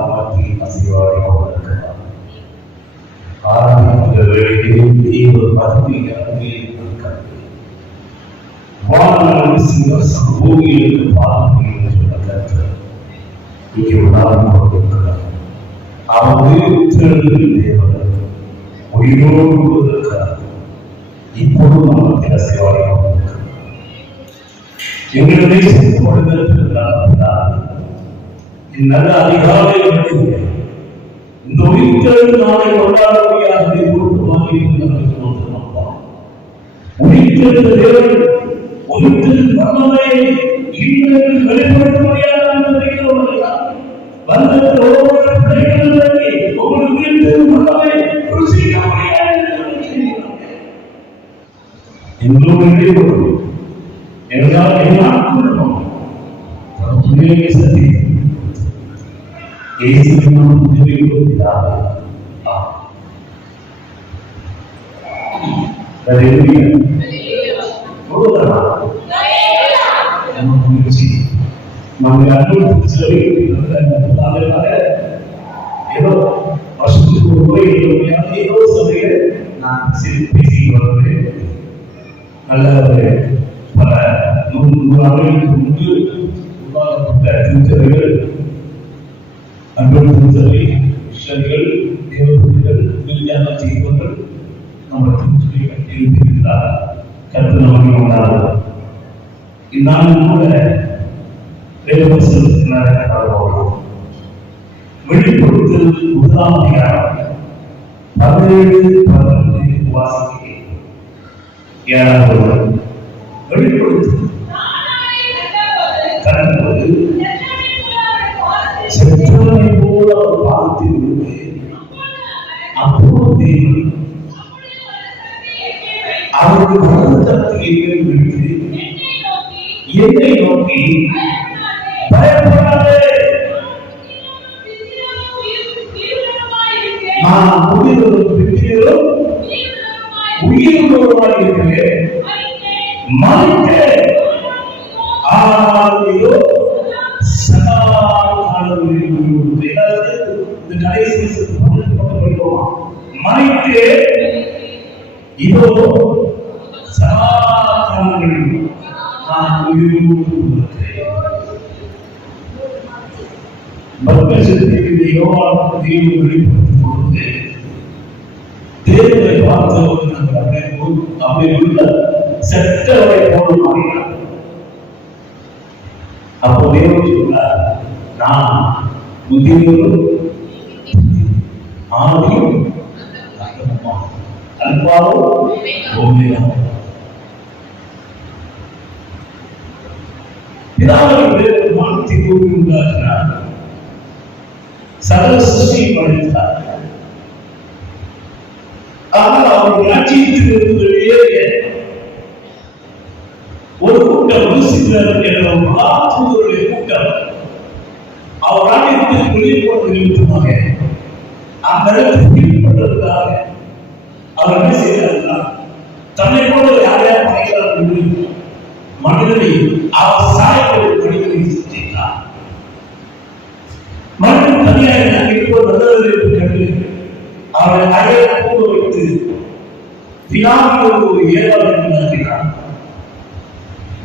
அமர்த்தி அசைவாடி கொண்டிருக்கிறார். ஆரம்பித்த வேளையில் தேவ பதவியாக இருக்கிறது. வாழ்நாள் சிங்காசனம் பூமியிலிருந்து பாதங்கள் என்று சொல்ல கற்று இங்கே உணர்ந்து கொண்டிருக்கிறார். அவர் தேவன் உயிரோடு இருக்கிறார். இப்போது நமக்கு அசைவாடி கொண்டிருக்கிறார். எங்களை நேசித்துக் கொண்டிருக்கிறார். நல்ல அதிகாலை இந்த உயிர்த்தெழுந்த நாளை கொண்டாட முடியாத உயிர்த்தெழுந்த தேவன் உயிர்த்தெழுந்த மரணத்தை இன்னும் வெளிப்படுத்த முடியாது நம்ம ஏதோ வருஷத்துக்கு ஒரு முறை ஏதோ சபையை நான் பேசி வருவேன். நல்ல ஒரு பல 100 ஆண்டுகளுக்கு முன்பு உருவாக்கப்பட்ட திருச்சபைகள், அன்பு திருச்சபை, கிருஷ்ணர்கள், தேவபக்தர்கள், விஞ்ஞான செய்வர்கள் நம்ம திருச்சபைகள் எழுதியிருக்கிறார். கருத்து நமக்கு உண்டானது. இந்நாளும் கூட வெளிப்படுத்தல் 1ஆம் அதிகாரம் 17-12 வாசிக்கிறேன். வெளிப்படுத்தல் கடன்போது செற்றவனை போல அவர் பாதத்தில் விழுந்து அப்போது தேவன் அவருக்கு வலதுகரத்தை விட்டு என்னை நோக்கி பயப்படாதே, நான் உயிரோடு உயிருள்ளவராய் இருக்கிறேன். மறித்தேன், ஆனால் இதோ சதா காலங்களில் உயிரோடு. இந்த கடைசி மறித்தேன், இதோ சதா காலங்களில் நான் உயிரோடு இருக்கிறேன். தேவனை பார்த்தவர்கள் உள்ள செத்தவரை போல மாறினார். அப்போ தேவன் சொன்னார், நான் முதியோரும் ஆதியும் அல்பாவும் ஓமையாவும். பிதாவை மாற்றி உண்டாக்கினார். சகல சிருஷ்டியை படைத்தார். ஆனால் அவர் ராஜ்யத்திலிருந்து வெளியேறிய ஒரு கூட்டம் லூசிபர் என்ற தூதருடைய கூட்டம் அவர் ராஜ்யத்திற்கு வெளியே போன நிமித்தமாக அந்த இடத்தில் பின்பற்றதுக்காக அவர் என்ன செய்தார்? தன்னை போல யாரையா படைக்கிறார் என்று மனிதனை அவர் சாயப்படும் பணிகளை செய்தார். மனிதன் தனியாக இருப்பது நல்லது என்று கண்டு அவரை அடைய கூட வைத்து வினாவிற்கு ஒரு ஏவாளர் உண்டாக்கினார்.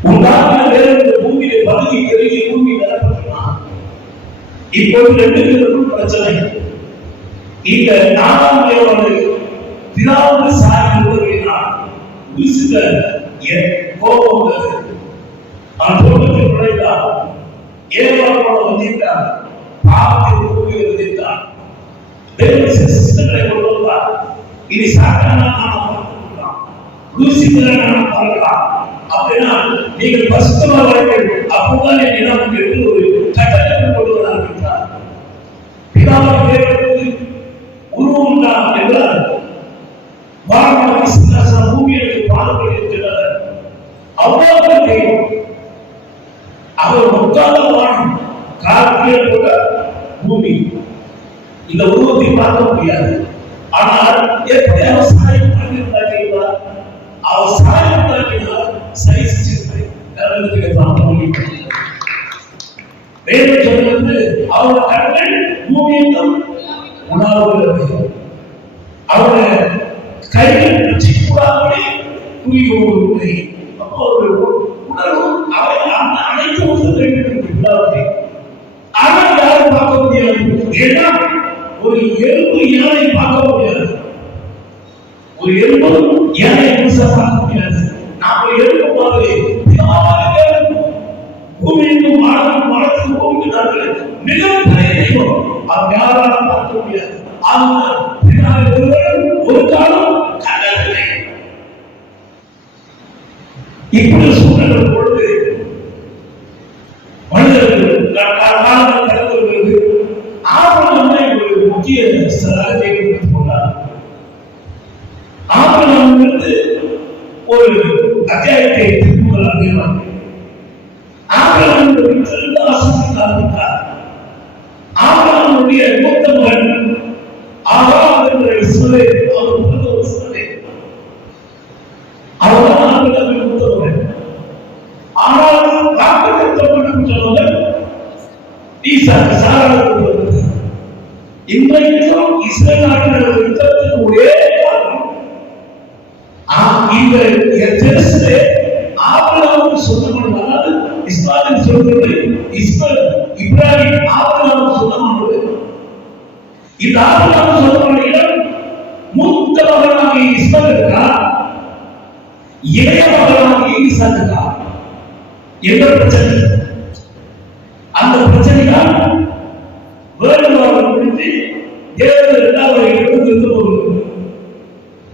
உண்டாக்கின வேறு பூமியிலே பகுதி பெருகி பூமி நிலப்பட்டான். இப்போது 2 பேருக்கும் பிரச்சனை. இந்த 4ஆம் ஏவாளர் பிதாவுக்கு சாயம் உள்ளவர்களால் கோபம் உள்ளது. அவன் தோட்டத்தில் நுழைந்தார். ஏவாளோடு வந்திருந்தார். பாவத்தில் பூமியை வந்திருந்தார். தேவன் சிஸ்டங்களை கொண்டு வந்தார். இனி சாத்தானா பார்க்கலாம் அப்படின்னா நீங்கள் பசுத்தமா வாழ்க்கை அப்போதான் என் என்று ஒரு கட்டளை கொண்டு வர ஆரம்பித்தார். பிதாவின் தேவனுக்கு உருவம் உண்டா என்றால் வாழ்க்கை சிங்காசனம் பூமியிற்கு பாடுபடி இருக்கிறார். அவ்வளவு தெய்வம் அவர் முக்கால வாழும் காலத்திலே கூட பூமி இந்த உருவத்தை பார்க்க முடியாது. ஆனால் எப்படி அவர் சாயம் பண்ணியிருந்தார்? அவர் சாயம் பண்ணினார். சைசிச்சு அவர்கள் கண்கள் பூமியெங்கும் உணாவுகிறது. அவருடைய கைகள் பிடிக்கூடாதபடி குறியோடு அப்போ ஒரு உணர்வும் அவை அனைத்து உணர்வுகளை ஆனால் யாரும் பார்க்க முடியாது. ஏன்னா ஒரு எறும்பு யானை பார்க்க முடியாது. ஒரு எறும்பு யானை பார்க்க முடியாது. நாம் எறும்பு மாதிரி பூமிக்கும் வானத்துக்கும் வானத்துக்கு போகிறார்கள். மிகப்பெரிய தெய்வம் அவர் யாராலும் பார்க்க முடியாது. ஒரு காலம் கண்டதில்லை. இப்படி சூழ்நிலை பொழுது மனிதர்கள் காலங்கள் கடந்து வருகிறது. ஆபரணம் ஒரு முக்கிய ஸ்தலத்தை கொண்டார். ஆபரணம் ஒரு அத்தியாயத்தை திருப்புகிறார். ஆபரணம் ஆரம்பித்தார். ஆபரணனுடைய மூத்த மகன் ஆகார் என்ற இஸ்மவேல், அவர் பிறந்த ஒரு இஸ்மவேல். அவர்தான் ஆபரணனுடைய மூத்த மகன். ஆனால் வாக்குத்தத்தம் பண்ணப்பட்டவர்கள் ஈசாக்கு சாராளுக்கு வந்தது. இன்றைக்கும் இஸ்ரேல் நாட்டில் யுத்தத்துக்கு ஒரே காரணம் இந்த தேசத்திலே ஆபிரகாமுக்கு சொந்தமானது. இஸ்மாயில் சொல்றது இப்ராஹிம் ஆபிரகாமுக்கு சொந்தமானது. இந்த ஆபிரகாமுக்கு சொந்தமான இடம் மூத்த மகனாகிய இஸ்மாயில் இருக்கா, இளைய மகனாகிய ஈசாக்கு இருக்கா என்ற பிரச்சனை. அந்த பிரச்சனைதான் வேண்டுமானம் முடித்து தேவர்கள் இரண்டாவது எடுத்து ஒரு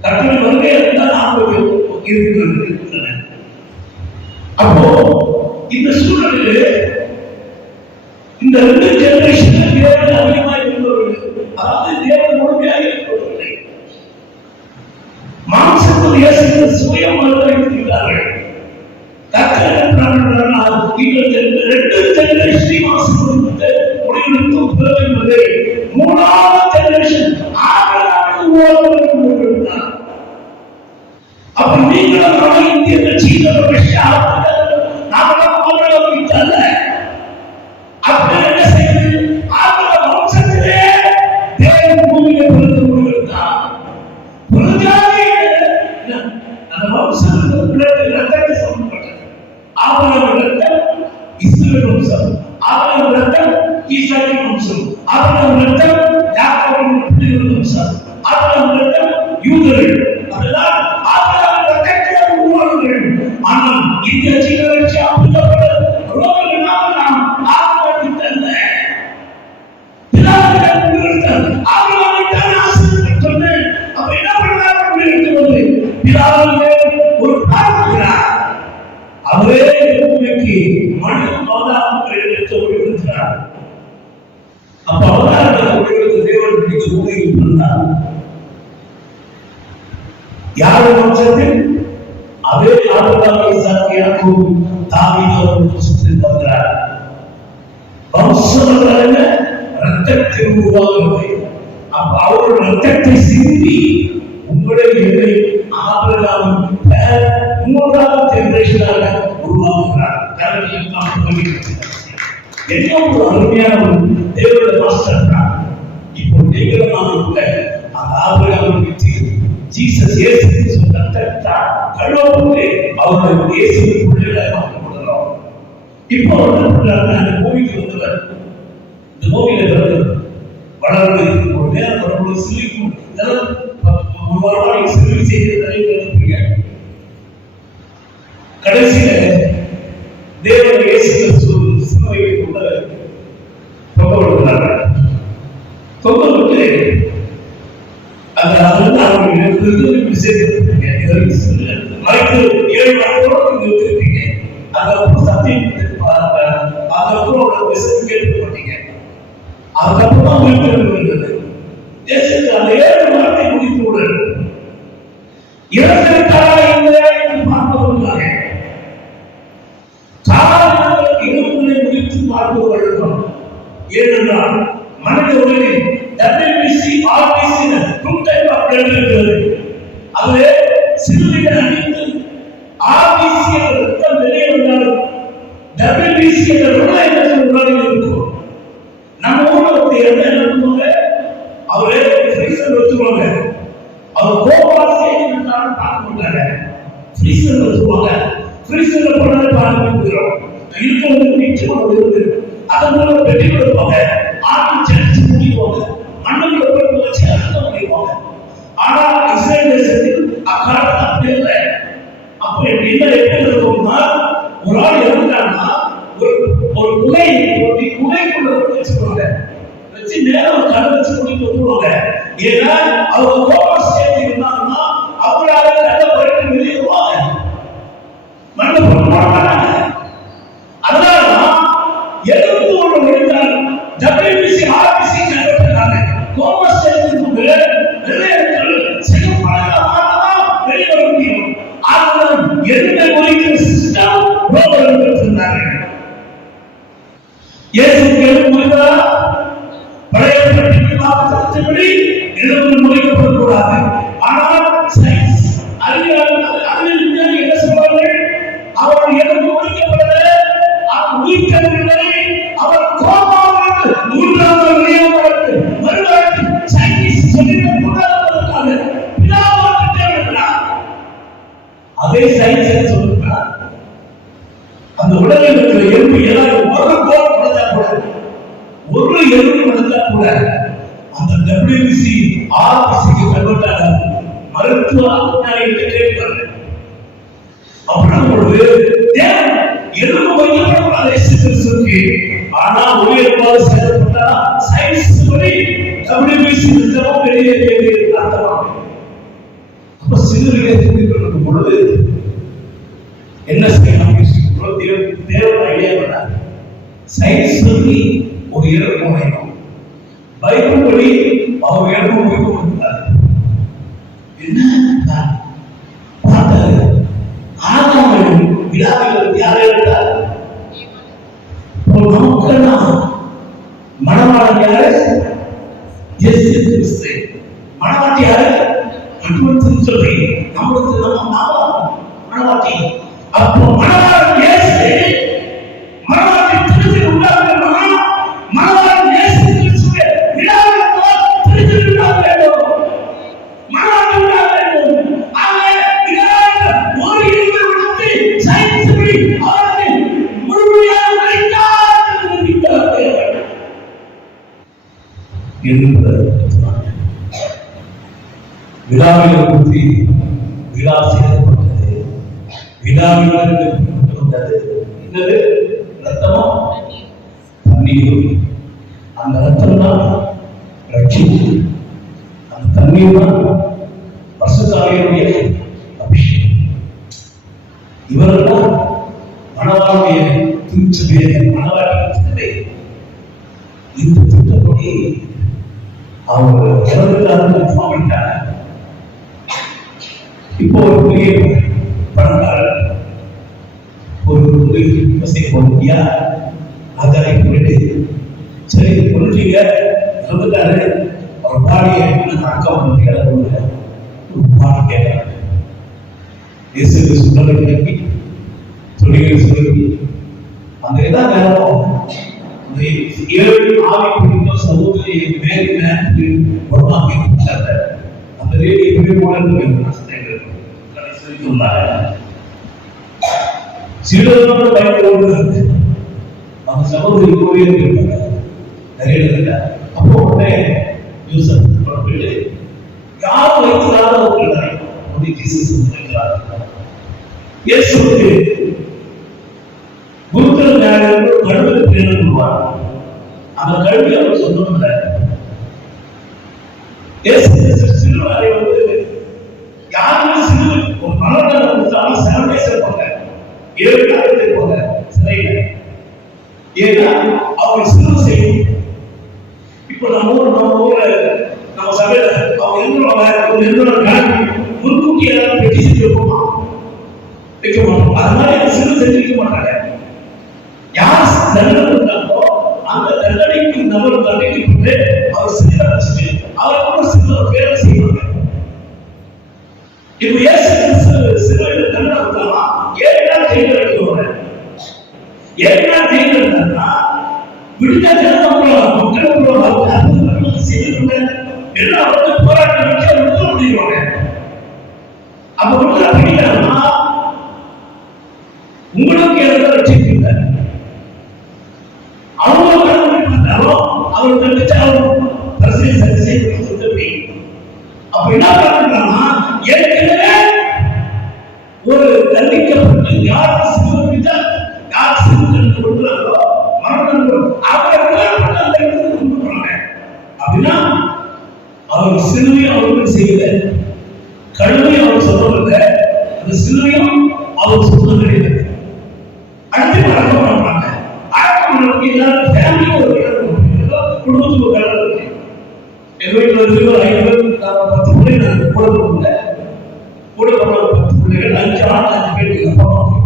கட்டளை வருகை இருந்தால் ஆபத்து இருக்கின்றன. அப்போ இந்த சூழலிலே இந்த ரெண்டு ஜெனரேஷன் தேவன் அதிகமாக இருந்தவர்கள், அதாவது தேவன் முழுமையாக இருப்பவர்களை மாம்சத்தில் இயேசு சுயமாக இருக்கிறார்கள். ரெண்டு ஜெனரேஷன் மாசத்துக்கு முடிவெடுக்கும் பிறகு மூணாவது ஜெனரேஷன் அப்ப நீங்களும் இந்திய கட்சியில் அப்படி என்ன செய்வது? ஆங்கில வம்சத்திலே தேவன் பூமியை பிறந்து முடிவெடுத்தார். அந்த வம்சத்துக்கு ரத்தத்தை சம்பந்தப்பட்டது. ஆபிரகாம் ரத்தம் இஸ்ரவேல் வம்சம், ஆபிரகாம் ரத்தம் ஈசாக்கு வம்சம், ஆபிரகாம் ரத்தம் யாக்கோபின் பிள்ளைகள் வம்சம், ஆபிரகாம் ரத்தம் யூதர்கள். அதெல்லாம் ஆபிரகாம் ரத்தத்தை உருவாக்குங்கள். ஆனால் இந்த ஜீவராட்சி அப்படிப்பட்ட ரோமர்கள் நாம் ஆபிரகாமின் பிதாக்கள் முடிவெடுத்தார். ஆபிரகாமின் ஆசீர்வாதம் சொன்னேன். அப்ப என்ன பண்ணார்? முடிவெடுத்து பிதாவிலே ஒரு பார்க்கிறார். அவரே பூமிக்கு மனித அவதாரத்தை எடுத்து முடிவெடுக்கிறார். அப்ப அவதாரத்தை முடிவெடுத்து தேவன் பிடித்து பூமியில் பிறந்தார். யார் வம்சத்தில்? அதே ஆபிரகாம் ஈசாக்கு யாக்கோபு தாவீது வம்சத்தில் வந்தார். வம்சம் ரத்தத்தை உருவாகிறது. அப்ப அவருடைய ரத்தத்தை சிந்தி உங்களுடைய ஆபிரகாம் மூன்றாவது ஜெனரேஷனாக உருவாக்குகிறார். என்ன ஒரு அருமையான தேவனுடைய மாஸ்டர் தான். இப்போ நீங்களும் நானும் கூட அந்த ஆபிரகாம் பற்றி ஜீசஸ் இயேசு சொன்னதா கழுவப்பட்டு அவருடைய இயேசுவின் பிள்ளைகளை நாம் கொடுக்கிறோம். இப்போ அந்த பூமிக்கு வந்தவர் இந்த பூமியில பிறகு வளர்ந்து ஒரு நேரம் வரும்போது சிலிக்கும் ஒரு வாரம் சிறுவி செய்திருப்பீங்க. கடைசியில தேவன் இயேசு சிலுவையை கொண்டு தொங்க விடுகிறார்கள். தொங்க விட்டு அந்த அவர்கள் சேர்த்திருப்பீங்க. மறைத்து 7 நாட்களோடு இருந்திருப்பீங்க. அதுக்கப்புறம் சத்தியம் அதுக்கப்புறம் கேட்டுப்பட்டீங்க. அதுக்கப்புறம் உயிர்த்தெழுந்து வருகிறது. அந்த 7 வாரத்தை முடித்தவுடன் இறந்திருக்காரா இல்லையா என்று பார்ப்பதற்காக காரணங்களுக்கு இருவர்களை முடித்து பார்ப்பவர்கள். ஏனென்றால் மனித உலகில் WBC RBC two type of blood இருக்கிறது. அதுவே சிறுநீர் அணிந்து RBC என்ற ரத்தம் வெளியே வந்தாலும் WBC என்ற உடலை இருக்கும். நம்ம ஊரில் ஒரு போங்க, ஆட்கள் செடிச்சு முடிவாங்க, மண்ணுக்குள்ள போய் வச்சு அர்த்தம் பண்ணிடுவாங்க. ஆனா இஸ்ரேல் தேசத்தில் அக்காலத்தில் அப்படி இல்லை. அப்ப என்ன எப்படி இருக்கும்னா, ஒரு ஆள் இறந்தாங்கன்னா ஒரு குலை போட்டி குலைக்குள்ள வச்சுக்கோங்க, வச்சு நேரம் கடை வச்சு கூட்டிட்டு வந்துடுவாங்க. ஏன்னா அவங்க கோபம் சேர்த்து இருந்தாங்கன்னா அவங்களால கடை போயிட்டு வெளியேறுவாங்க, மண்ணை போட்டு போட மாட்டாங்க. அதனாலதான் எதிர்ப்பு ஒன்று முடிந்தால் WBC RBC கைப்பற்றாங்க. கோபம் சேர்த்து வெள்ளையர்கள் செய்யப்படாதான் வெளியே வர முடியும். ஆனால் எந்த குறிக்கிற சிஸ்டம் ரோமர்கள் பெற்றிருந்தார்கள். இயேசுக்கு முடிந்தா பழைய பட்டிக்கு வாக்குத்தத்தபடி எலும்பு முறிக்கப்படக்கூடாது. ஆனால் சயின்ஸ் அறிவியல் விஞ்ஞானி என்ன சொல்வார்கள்? அவர் எலும்பு முறிக்கப்படல, அவர் உயிர்த்தெழவில்லை, அவர் கோமாவிலிருந்து மூன்றாவது வெளியாவதற்கு மறுவாழ்ச்சி சயின்டிஸ்ட் சொல்லிடக்கூடாததற்காக பிதாவாக தேவைப்படுகிறார். அதே சயின்ஸ் சொல்லுகிறார், அந்த உடலில் இருக்கிற எலும்பு ஏதாவது ஒரு கோல் நடந்தா கூட, ஒரு எலும்பு நடந்தா கூட அந்த WBC RBCக்கு கன்வெர்ட் ஆகாது. மருத்துவ விஞ்ஞானிகளை கேட்கிறார்கள். அப்புறம் ஒரு எலும்பு வைக்கப்படக்கூடாது இயேசுக்கு. ஆனா உயிர்ப்பாடு செய்யப்பட்டா சயின்ஸ் படி WBC நிறுத்தமும் வெளியே அர்த்தம். அப்ப சிறுவிலே தெரிந்து பொழுது என்ன செய்யலாம்? தேவன் ஐடியா பண்ணார். சயின்ஸ் சொல்லி ஒரு இறப்பு அமைக்கும், பைபிள் படி அவர் இறப்பு முடிக்கப்பட்டார். என்ன பார்த்தாரு? ஆதாம் விழாவில் யாரை எடுத்தார்? நமக்கெல்லாம் மணவாளன் யாரு? இயேசு கிறிஸ்து. மணவாட்டி யாரு? சொல்லி நம்மளுக்கு நம்ம மணவாட்டி. அப்போ மணவாளன் இயேசு, மணவாட்டி திருச்சி உண்டாகணும்னா மணவாளன் இயேசு கிறிஸ்துவே விழாவில் திருச்சி உண்டாக வேண்டும், மணவாட்டி உண்டாக வேண்டும். ஆக விழாவில் ஒரு இருவர் விடுத்து சயின்ஸ் படி அவருக்கு முழுமையாக உழைத்தார் என்று விழாவில் பற்றி விழா செய்யப்பட்டது. விழாவில் வந்தது என்னது? ரத்தமும் தண்ணீரும். அந்த ரத்தம் தான் ரட்சிப்பு, அந்த தண்ணீர் தான் பரிசுத்தாவியுடைய அபிஷேகம். இவர்கள் மணவாளுடைய திருச்சபையை மணவாட்டி இந்த திட்டப்படி அவங்க இறந்துட்டாங்க. இப்போ ஒரு பெரிய பணக்காரர் ஒரு வசதி போட்டியா ஆதாரை போயிட்டு, சரி பொருட்டீங்க இறந்துட்டாரு, அவர் பாடிய அக்கம் வந்து ஒரு பாடி கேட்டாங்க. இயேசு சுடலை கிளப்பி சொல்லிகள் சொல்லி அந்த இதான் நேரம் ஏழு ஆவி பிடித்த சமூகத்தை வேறு நேரத்தில் உருவாக்கி அந்த ரேடியை பிரிவுடன் சீடர்களோட பயன்படுவது அந்த சகோதரி கோயில் நிறைய இடத்துல. அப்போ உடனே யூசப் புறப்பட்டு யார் வைக்கிறாரோ அவர்கள் ஜீசஸ் வைக்கிறார். இயேசுவுக்கு குருக்கள் ஞாயிறு கழுவுக்கு பேர் சொல்லுவார். அந்த கல்வி அவர் சொன்னதில்லை. சிறுவரை வந்து யாருமே சிறு ஒரு மலர்களை கொடுத்தாலும் சிறப்பே சேர்ப்பாங்க, 7 நாள் சேர்ப்பாங்க சிறையில். ஏன்னா அவங்க சிறு செய்யும். இப்போ நம்ம ஊர்ல நம்ம சபையில அவங்க முன்கூட்டி ஏதாவது பெட்டி செஞ்சு வைப்போமா? வைக்க மாட்டோம். அது மாதிரி சிறு செஞ்சு வைக்க மாட்டாங்க. யார் தண்டனை கொடுத்தாங்களோ அந்த தண்டனைக்கு நபர் தண்டிக்கப்பட்டு அவர் சிறை வச்சுட்டு அவருக்கு சிறு பேரை செய்வாங்க. இப்போ சிறுவையில் தண்டனை கொடுத்தாலும் 7 நாள் ஜெயில வைக்கிறவங்க 7 நாள் ஜெயில இருந்தாங்கன்னா விடுதலை மக்கள் செய்யணுங்க எல்லாம் வந்து போராட்டம் வச்சு விடுதலை பண்ணிடுவாங்க. அப்ப விடுதலை பண்ணிட்டாங்கன்னா உங்களுக்கு எதாவது ரட்சிப்பீங்க. அவங்க பார்க்கணும்னா ஏற்கனவே ஒரு தண்டிக்கப்பட்டு யார் சிறுவர்கள் யார் சிறுவர்கள் கொடுக்குறாங்களோ மரணம் அவர்கள் அந்த இடத்துக்கு கொண்டு போறாங்க. அப்படின்னா அவர் சிலுவையும் அவர்கள் செய்யல, கடுமையும் அவர் சொல்லவில்லை, அந்த சிலுவையும் அவர் சொல்ல கிடையாது. அடுத்து அடக்கம் பண்ணுறாங்க. அடக்கம் பண்ணுறதுக்கு எல்லாரும் ஃபேமிலியும் ஒரு குடும்பத்துக்கு ஒரு கடவுள் இருக்கு. எங்க வீட்டில் ஒரு 5 பேர் 10 பிள்ளைங்க கூட போகல, கூட போன 10 பிள்ளைகள் 5 ஆண் 5 பேர் எங்க அப்பா அம்மா.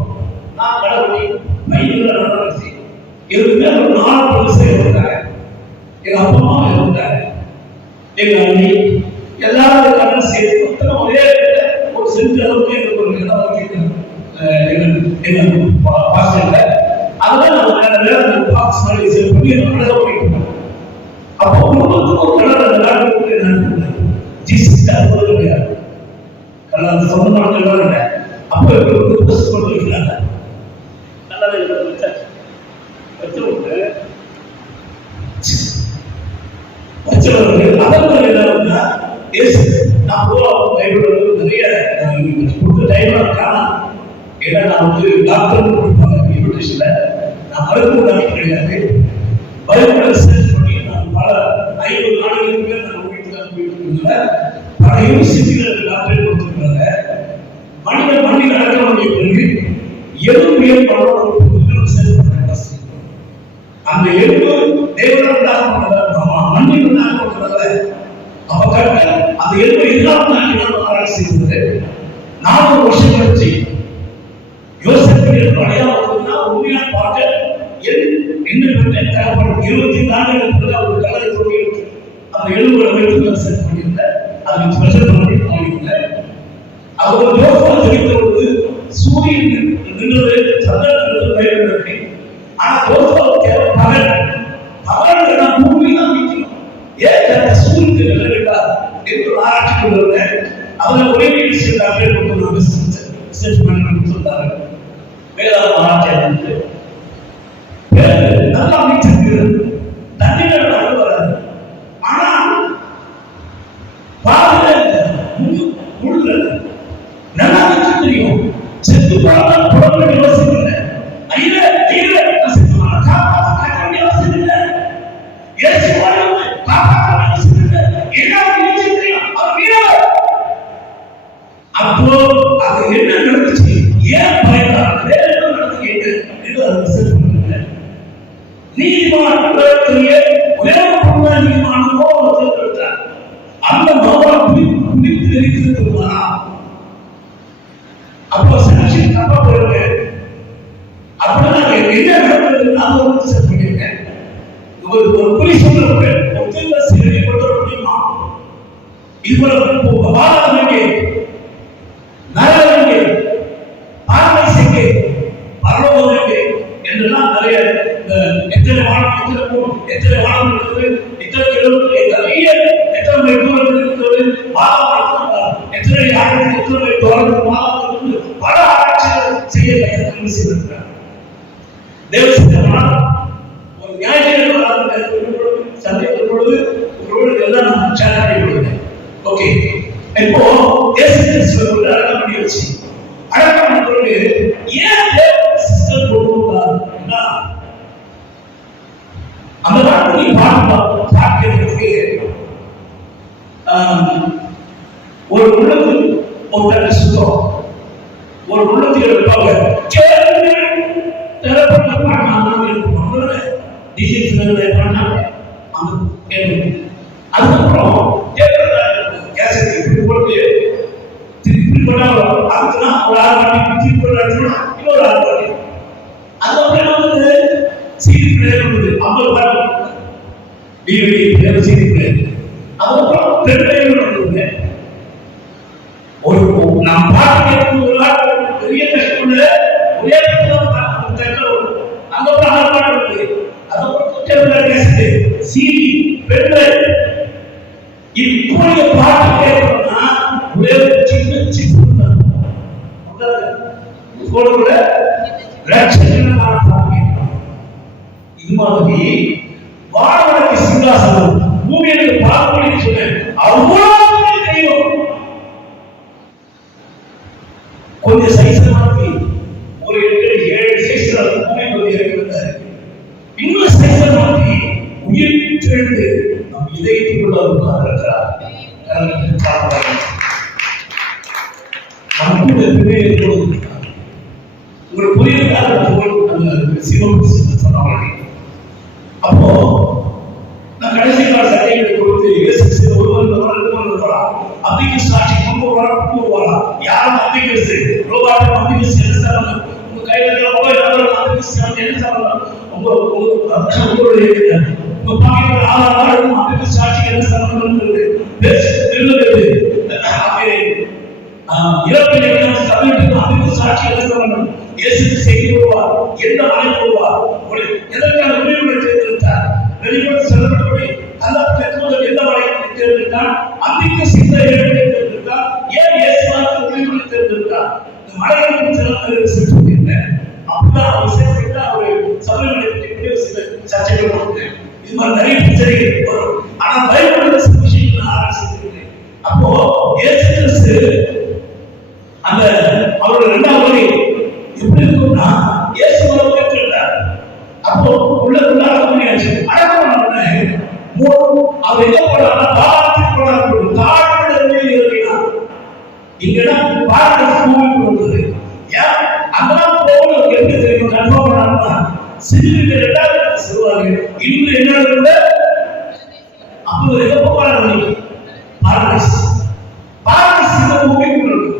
நான் கடவுளை மையத்தில் நடந்து எதுவுமே ஒரு 4 பொருள் இருந்தாங்க. எங்க அப்பா அம்மா இருந்தாங்க, எங்க அண்ணி எல்லாரும் கடல் சேர்த்து மொத்தம் ஒரே ஒரு செஞ்ச அளவுக்கு எங்களுக்கு ஒரு இடம் எங்க பாஸ்டர்ல அதெல்லாம் நம்ம வேற பாக்ஸ் மாதிரி செட் பண்ணி நம்மள போயிட்டு அப்போ குடும்பத்துக்கு ஒரு கடல் அந்த நாட்டுக்கு என்ன ஜீசஸ் அது கிடையாது. கடல் சொந்தமான இல்லை. அப்போ ஒரு போஸ்ட் பண்ணி வைக்கிறாங்க. நல்லா வச்சவர்கள் அதற்கு என்ன ஏசு நான் பைபிள் நிறைய கொடுத்த டைமா காணும். ஏன்னா நான் வந்து டாக்டர் கொடுப்பாங்க இன்விடேஷன்ல, நான் மருத்துவ டாக்டர் கிடையாது. பைபிள் ரிசர்ச் பண்ணி நான் பல 50 நாடுகளுக்கு பேர் நான் வீட்டுக்கு போயிட்டு பல யூனிவர்சிட்டிகள் டாக்டர் கொடுத்துருக்காங்க. மண்ணில் நடக்க வேண்டிய பிறகு எலும்பு ரிசர்ச் பண்ண அந்த எலும்பு தேவனாக மண்ணில் உண்டாக அப்ப கட்ட அந்த எலும்பு இல்லாமல் ஆராய்ச்சி செய்தது. 4 வருஷம் கழிச்சு யோசிப்பு அடையாளம் உண்மையான பார்க்க என்ன தகவல் 25 ஆண்டுகளுக்கு அவர் கலரை தோண்டி அந்த எலும்புகளை வைத்து ரிசர்ச் பண்ணியிருந்தார். அதுக்கு ஸ்பெஷல் பண்ணி பண்ணியிருந்தார். அவர் யோசனை தெரிவித்த பொழுது சூரியன் நின்றது சந்திரன் பயன்படுத்தி ஆனா யோசனை பகல் பகல் பூமி தான் நிற்கணும். ஏன் சூரியன் நிலவிட்டார் என்று ஆராய்ச்சி கொண்டிருந்தேன். அதில் ஒரே விஷயத்தார்கள் ரிசர்ச் பண்ணி சொல்றாங்க. வேதாளம் ஆராய்ச்சி நல்லா அமைச்சிருக்கிறது, தண்ணிகள் வராது. ஆனா பாருங்க முழுங்க நல்லா தெரியும். செத்து பார்த்தா புறப்பட யோசிக்கல. அப்போ அது என்ன நடந்துச்சு, ஏன் பயந்தார், நீதிமான் உலகத்திலேயே ஒரே ஒரு நீதிமானோ தேர்ந்தெடுத்தார். அந்த மகன் பிடித்து தெரிவித்திருக்கிறாரா? அப்போ சாட்சி தப்பா போயிருக்கு. அப்படின்னா என்ன நடந்தது நான் ஒரு ரிசர்ச் பண்ணியிருக்கேன். ஒரு புலி சொல்ற ஒத்துழைப்பு செய்தி கொண்டு வர முடியுமா? இவ்வளவு வாழ நரகங்கே பார்வை செய்ய பரலோகங்கே என்றெல்லாம் நிறைய எத்தனை வானம் எத்தனை வானம் இருக்கிறது, எத்தனை கிலோமீட்டர் நிறைய எத்தனை மைல் தூரம் இருக்கிறது, எத்தனை ஆயிரத்தி எத்தனை மைல் தூரம் பல ஆராய்ச்சிகள் செய்ய செய்திருக்கிறார். தேவசமான ஒரு ஞாயிற்றுக்கிழமை சந்திக்கும் பொழுது உங்களோடு எல்லாம் நான் ஷேர் பண்ணி கொடுத்தேன். ஓகே, இப்போ அடக்கம் பண்ணி வச்சு அடக்கம் பண்ணுறது ஏன் சிஸ்டம் கொடுத்தாருன்னா அந்த நாட்டில் பார்க்கிறதுக்கு ஒரு உள்ளத்தில் ஒரு தட்டு சுத்தம் ஒரு உள்ளத்தில் இருப்பாங்க. அதுக்கப்புறம் அதுனா ஒரு 6 வாட்டி இன்னொரு 6 வாட்டி அதுக்கப்புறம் வந்து சீடி பிளேயர் உள்ளது 50 பாட்டு டிவிடி பிளேயர் சீடி பிளேயர் அதுக்கப்புறம் பெரிய உள்ளது. ஒரு நாம் பாட்டு கேட்கும் ஒரு பெரிய தட்டுக்குள்ள ஒரே தட்டு அதுக்கப்புறம் 6 பாட்டு உள்ளது. அதுக்கப்புறம் சீடி பெரிய இப்போதைய பாட்டு கேட்கணும்னா ஒரே சின்ன இது மாதிரி வானவனுக்கு சிங்காசனம் பூமிக்கு பார்ப்பது சொன்னேன். அவ்வளவு தெய்வம் கொஞ்சம் சைஸ் மாற்றி ஒரு 7 சைஸ்ல பூமி கொஞ்சம் இருக்கிறார். இன்னும் சைஸ் மாற்றி உயிர் தெழுந்து நம் இதயத்துக்குள்ள உட்கார்ந்திருக்கிறார். உங்களுக்கு புரியுதா? சொன்னாங்க. அப்போ நான் கடைசி நாள் சட்டைகளை கொடுத்து அம்பிகை சாட்சி கொண்டு வரா யாரும் அம்பிகை ரோபாட்டம் அம்பிகை என்ன உங்க கையில மொபைல் என்ன உங்களுடைய ஆதாரம் அம்பிகை சாட்சி என்ன சம்பந்தம் சாட்சி என்ன சம்பந்தம் செய்தி வருவார் எந்த மனை வருவார் எதற்கான உரிமை தேர்ந்தெடுத்தார் வெளிப்பட சொல்லப்பட்டபடி அல்ல பெற்றோர்கள் எந்த மனையை தேர்ந்தெடுத்தார் அம்பிக்கு சித்த தேர்ந்தெடுத்தார் ஏன் இயேசுவாக உரிமை தேர்ந்தெடுத்தார் இந்த மலையை சொல்லியிருந்தேன். அப்பதான் அவர் சேர்த்துக்கிட்டா அவர் சபைகளை பற்றி சில சர்ச்சைகள் உண்டு. இது மாதிரி நிறைய பிரச்சனைகள் வரும். ஆனா பைபிள் சில விஷயங்கள் நான் ஆராய்ச்சிருக்கிறேன். அப்போ இயேசு கிறிஸ்து அந்த அவருடைய 2வது வரி எப்படி இருக்கும்னா இயேசு பெற்றிருந்தார். அப்போ உள்ள பண்ணியாச்சு அடக்கம் அவர் எங்க போனார்? பாரத்துக்கு போனார். தாழ்வுடைய இருக்கிறார். இங்கதான் பாரத பூமிக்கு வந்தது. ஏன் அங்கெல்லாம் போகணும் எப்படி தெரியும்? கன்ஃபார்ம் பண்ணாருன்னா சிறுவர்கள் 2வது சொல்லுவாங்க. இன்று என்ன கூட அப்போ எங்க போறாரு? பாரதேஸ் இந்த பூமிக்கு இருக்கு.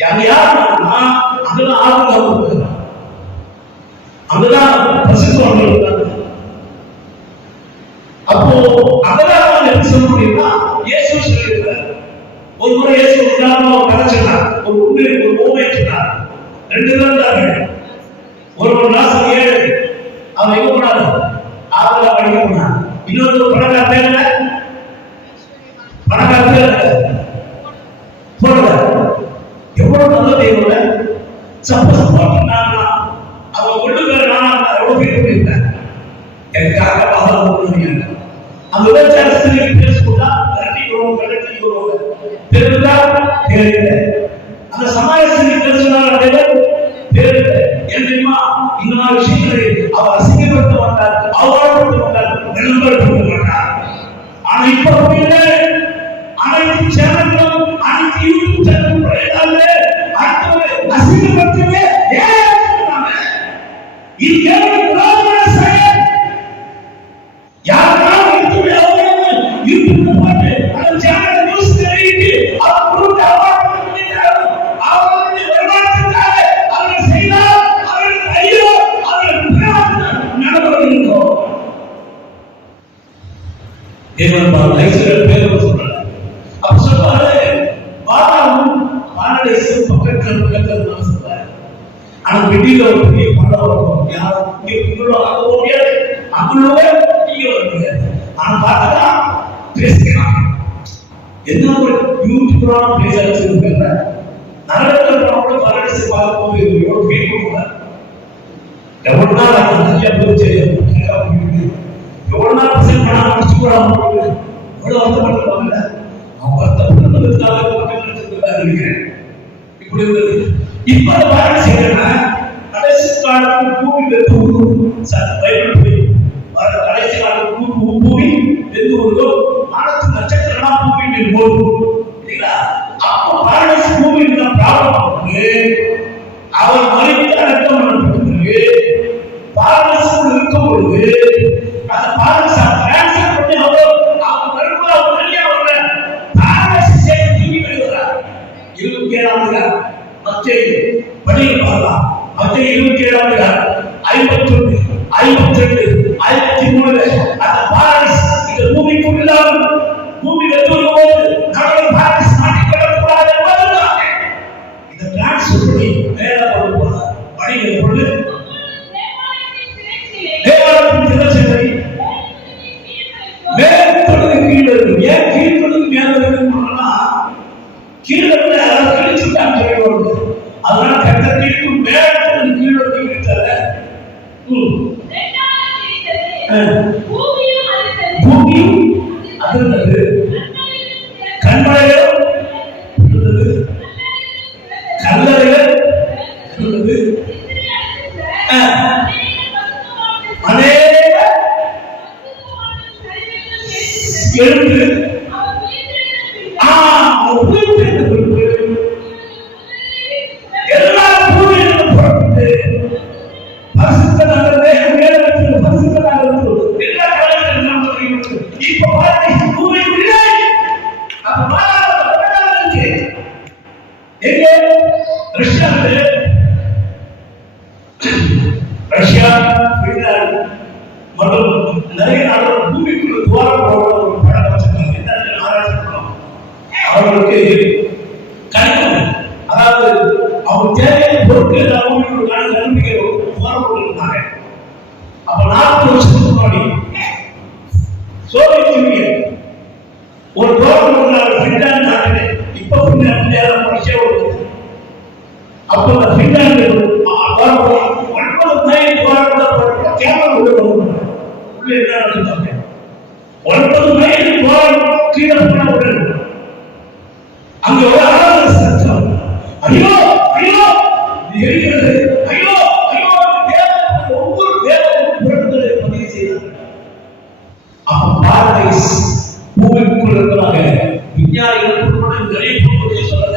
யாருன்னா அங்கதான் ஆர்வம் அங்கதான் பிரசித்தம் இருக்காங்க. அப்போ அதெல்லாம் எப்படி சொல்ல முடியும்னா இயேசு சொல்லியிருக்கார். ஒரு முறை இயேசு உதாரணமா கதை சொன்னார். ஒரு உண்மை ஒரு ஓமை சொன்னார். 2 இருந்தார்கள். ஒரு நாசம் 7 அவன் எங்க போனாரு? ஆவலா படிக்க போனான். இன்னொரு பணக்கார தேவை போடுற எவ்வளவு நல்ல தெய்வம். சப்போஸ் போட்டுனாங்கன்னா அவன் ஒழுங்கு நான் எவ்வளவு பேர் பண்ணியிருக்கேன். எனக்காக பாதம் போடுவீங்க. அந்த விபச்சாரஸ்திரியை பேசும்போதா பெருந்தா பேருங்க. அந்த சமாயஸ்திரி பேசுனார் பேருங்க. ஏன் தெரியுமா? இந்த மாதிரி விஷயங்களை அவர் அசிங்கப்படுத்த மாட்டார், அவமானப்படுத்த மாட்டார், விளம்பரப்படுத்த மாட்டார். ஆனா இப்ப இல்லை. அனைத்து சேனல்களும் அனைத்து யூடியூப் சேனல்களும் எல்லாமே அடுத்தவரை அசிங்கப்படுத்தவே இது கேவல செயல். யாராவது யூடியூப்ல போட்டு அந்த சேனல் நியூஸ் தெரிவித்து அவர் கொடுத்த அவர்களுடைய வருமானத்துக்காக அவர்கள் செய்தால் அவர்களுக்கு ஐயோ அவர்கள் நடவடிக்கை தேவன் லைசர் பேர் சொல்றாங்க. அப்ப சொல்றாரு பாரடைஸ் பக்கத்துல சொல்றாரு. ஆனா வெளியில ஒரு பெரிய படம் இருக்கும். யாரும் அங்க முடியாது, அங்குள்ள இங்க வர முடியாது. ஆனா பார்த்தா பேசுகிறான். என்ன ஒரு பியூட்டிஃபுல்லான பிளேஸ் வச்சிருக்காங்க. நரகத்துல பாரடைஸ் பார்க்கும்போது எவ்வளவு ஃபீல் பண்ணுவாங்க. எவ்வளவு நாள் நிறைய பேர் தெரியும். எவ்வளவு நாள் பிரசன்ட் பண்ணாம முடிச்சு கூட எவ்வளவு வருத்தப்பட்டிருப்பாங்க. அவங்க வருத்தப்படுறதுக்காக இருக்கிறேன். இப்படி இருந்தது. இப்ப பாருங்க செய்யறேன்னா கடைசி காலத்துக்கு பூமி வெந்து பைபிள் போய் கடைசி காலத்துக்கு பூமி வெந்து வருதோ வானத்து நட்சத்திரம்னா பூமி மேல் போகும் இல்லைங்களா? அப்போ பாரடைஸ் பூமி ப்ராப்ளம் அவர் மறித்து அடக்கம் பண்ணப்பட்டிருக்கு. பாரடைஸ் இருக்கும் பொழுது அந்த பாரடைஸ் டிரான்ஸ்ஃபர் பண்ணி அவங்க வரும்போது அவங்க வெளியே வர்ற பாரடைஸ் சேர்த்து தூக்கி வருகிறார். 27 மத்தேயு படியில் பார்க்கலாம். மத்தேயு 27 51 52 53 அந்த பாரடைஸ் இந்த பூமிக்குள் இல்லாமல் பூமி வெந்துள்ளபோது நாங்கள் பாரடைஸ் மாட்டிக்கொள்ளக்கூடாது என்பதுதான் இந்த டிரான்ஸ்ஃபர் பண்ணி மேல கொண்டு போனார். படியில் பொழுது தேவாலயத்தின் திரைச்சீலை மேற்பொழுது கீழே இருக்கு. ஏன் கீழ்ப்பொழுது மேல இருக்குன்னா கீழே இருந்து யாராவது கழிச்சுட்டாங்க வருது. அதனால கட்டத்திற்கு மேற்பொழுது கீழே இருக்கிறத பூமியும் அதிர்ந்தது, கண்மலையும் கல்லறைகள் எங்கே ரஷ்யா பின்லாந்து மற்றும் நிறைய நாடுகள் பூமிக்குள்ள துவாரம் போடுற ஒரு படம் வச்சிருக்காங்க. என்ன ஆராய்ச்சி பண்ணலாம் அவர்களுக்கு கணிப்பு, அதாவது அவங்க தேவையான பொருட்கள் எல்லாம் பூமிக்குள்ள நம்பிக்கை துவாரம் போட்டுருந்தாங்க. அப்ப 40 வருஷத்துக்கு முன்னாடி சோவியத் யூனியன் ஒரு துவாரம் போடுறாங்க பின்லாந்து நாட்டிலே. இப்ப பின்லாந்து ரஷ்யா வருது. அப்ப அந்த பின்லாந்து 9 மைல் துவாரம் கேமரா உள்ள என்ன நடந்தாங்க. 9 மைல் துவாரம் கீழே போன உடனே அங்க ஒரு ஆளான சத்தம், ஐயோ ஐயோ எரிகிறது, ஐயோ ஐயோ ஒவ்வொரு வேதமும் புரட்டுகளை பதிவு செய்தாங்க. அப்ப பாரடைஸ் பூமிக்குள் இருக்கிறாங்க. விஞ்ஞானிகள் நிறைய பொருட்களை சொல்லல,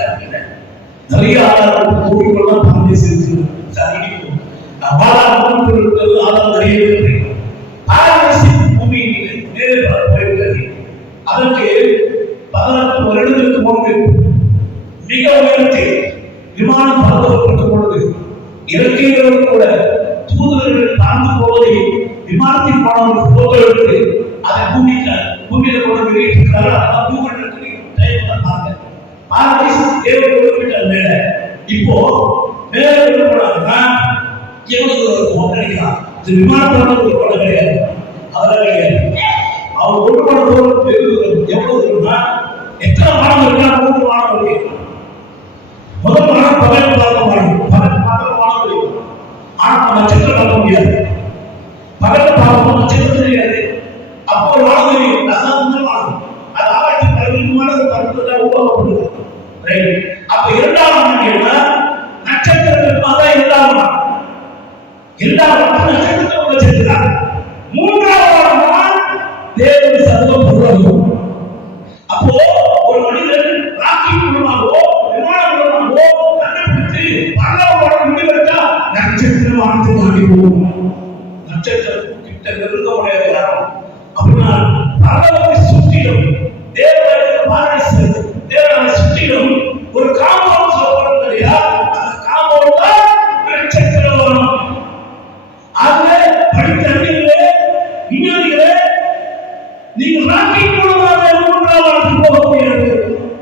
நிறைய ஆதாரம் பூமிக்குள்ள பாரடைஸ் இருக்கு. ஆதாரம் நிறைய இருக்கு. பாரடைஸ் பூமியில் மேலே போய்விட்டது. அதற்கு 18 வருடங்களுக்கு முன்பு மிக உயரத்தில் விமானம் பறக்கப்பட்ட பொழுது இலக்கைகளோடு கூட தூதர்கள் தாழ்ந்து போவதை விமானத்தின் மாணவர்கள் போக எடுத்து அதை பூமியில கொண்டு வெளியிட்டிருக்கிறார்கள். அதான் கூகுள் மேல இப்போ மேல போனாங்கன்னா எவ்வளவு நினைக்கலாம். இது விமான பறக்க கிடையாது, அதெல்லாம் கிடையாது. அவர் கொண்டு போன எவ்வளவு தூரம்னா எத்தனை மாணவர்கள் இருக்கா? 3 மாணவர்கள். முதல் மாணவன் பகல் பார்க்க மாணவன், பகல் பார்க்க மாணவர்கள். ஆனா நட்சத்திரம் பார்க்க முடியாது, பகல் பார்க்க நட்சத்திரம் தெரியாது. அப்போ ஒரு மாணவர்கள் அதான் முதல் மாணவன். அது 1912 மாணவர்கள் பறக்கிறதா உருவாக்கப்படுது. அப்ப 2ஆம் ஆண்டு நட்சத்திரத்திற்கு அதான் 2ஆம் ஆண்டு. 2ஆம் ஆண்டு நட்சத்திரத்தை உள்ள சேர்க்கிறார். 3ஆம் ஆண்டு தேவன் சர்வ பொருளும். அப்போ ஒரு மனிதன் ராக்கெட் மூலமாகவோ விமான மூலமாகவோ கண்டுபிடித்து பரலோக முடிவெடுத்தா நட்சத்திரம் வானத்தை தாண்டி போகும். நட்சத்திரம் கிட்ட நெருங்க முடியாத யாரும். அப்படின்னா பரலோகத்தை சுற்றிலும் தேவனை சுற்றிலும் ஒரு காம்பவுண்ட் சொல்லப்படும் இல்லையா? அந்த காம்பவுண்ட் தான் நட்சத்திரம் வரும். அதுல படித்த அறிஞர்களே, விஞ்ஞானிகளே, நீங்கள் ராக்கெட் மூலமாக 3ஆம் ஆண்டு போக முடியாது.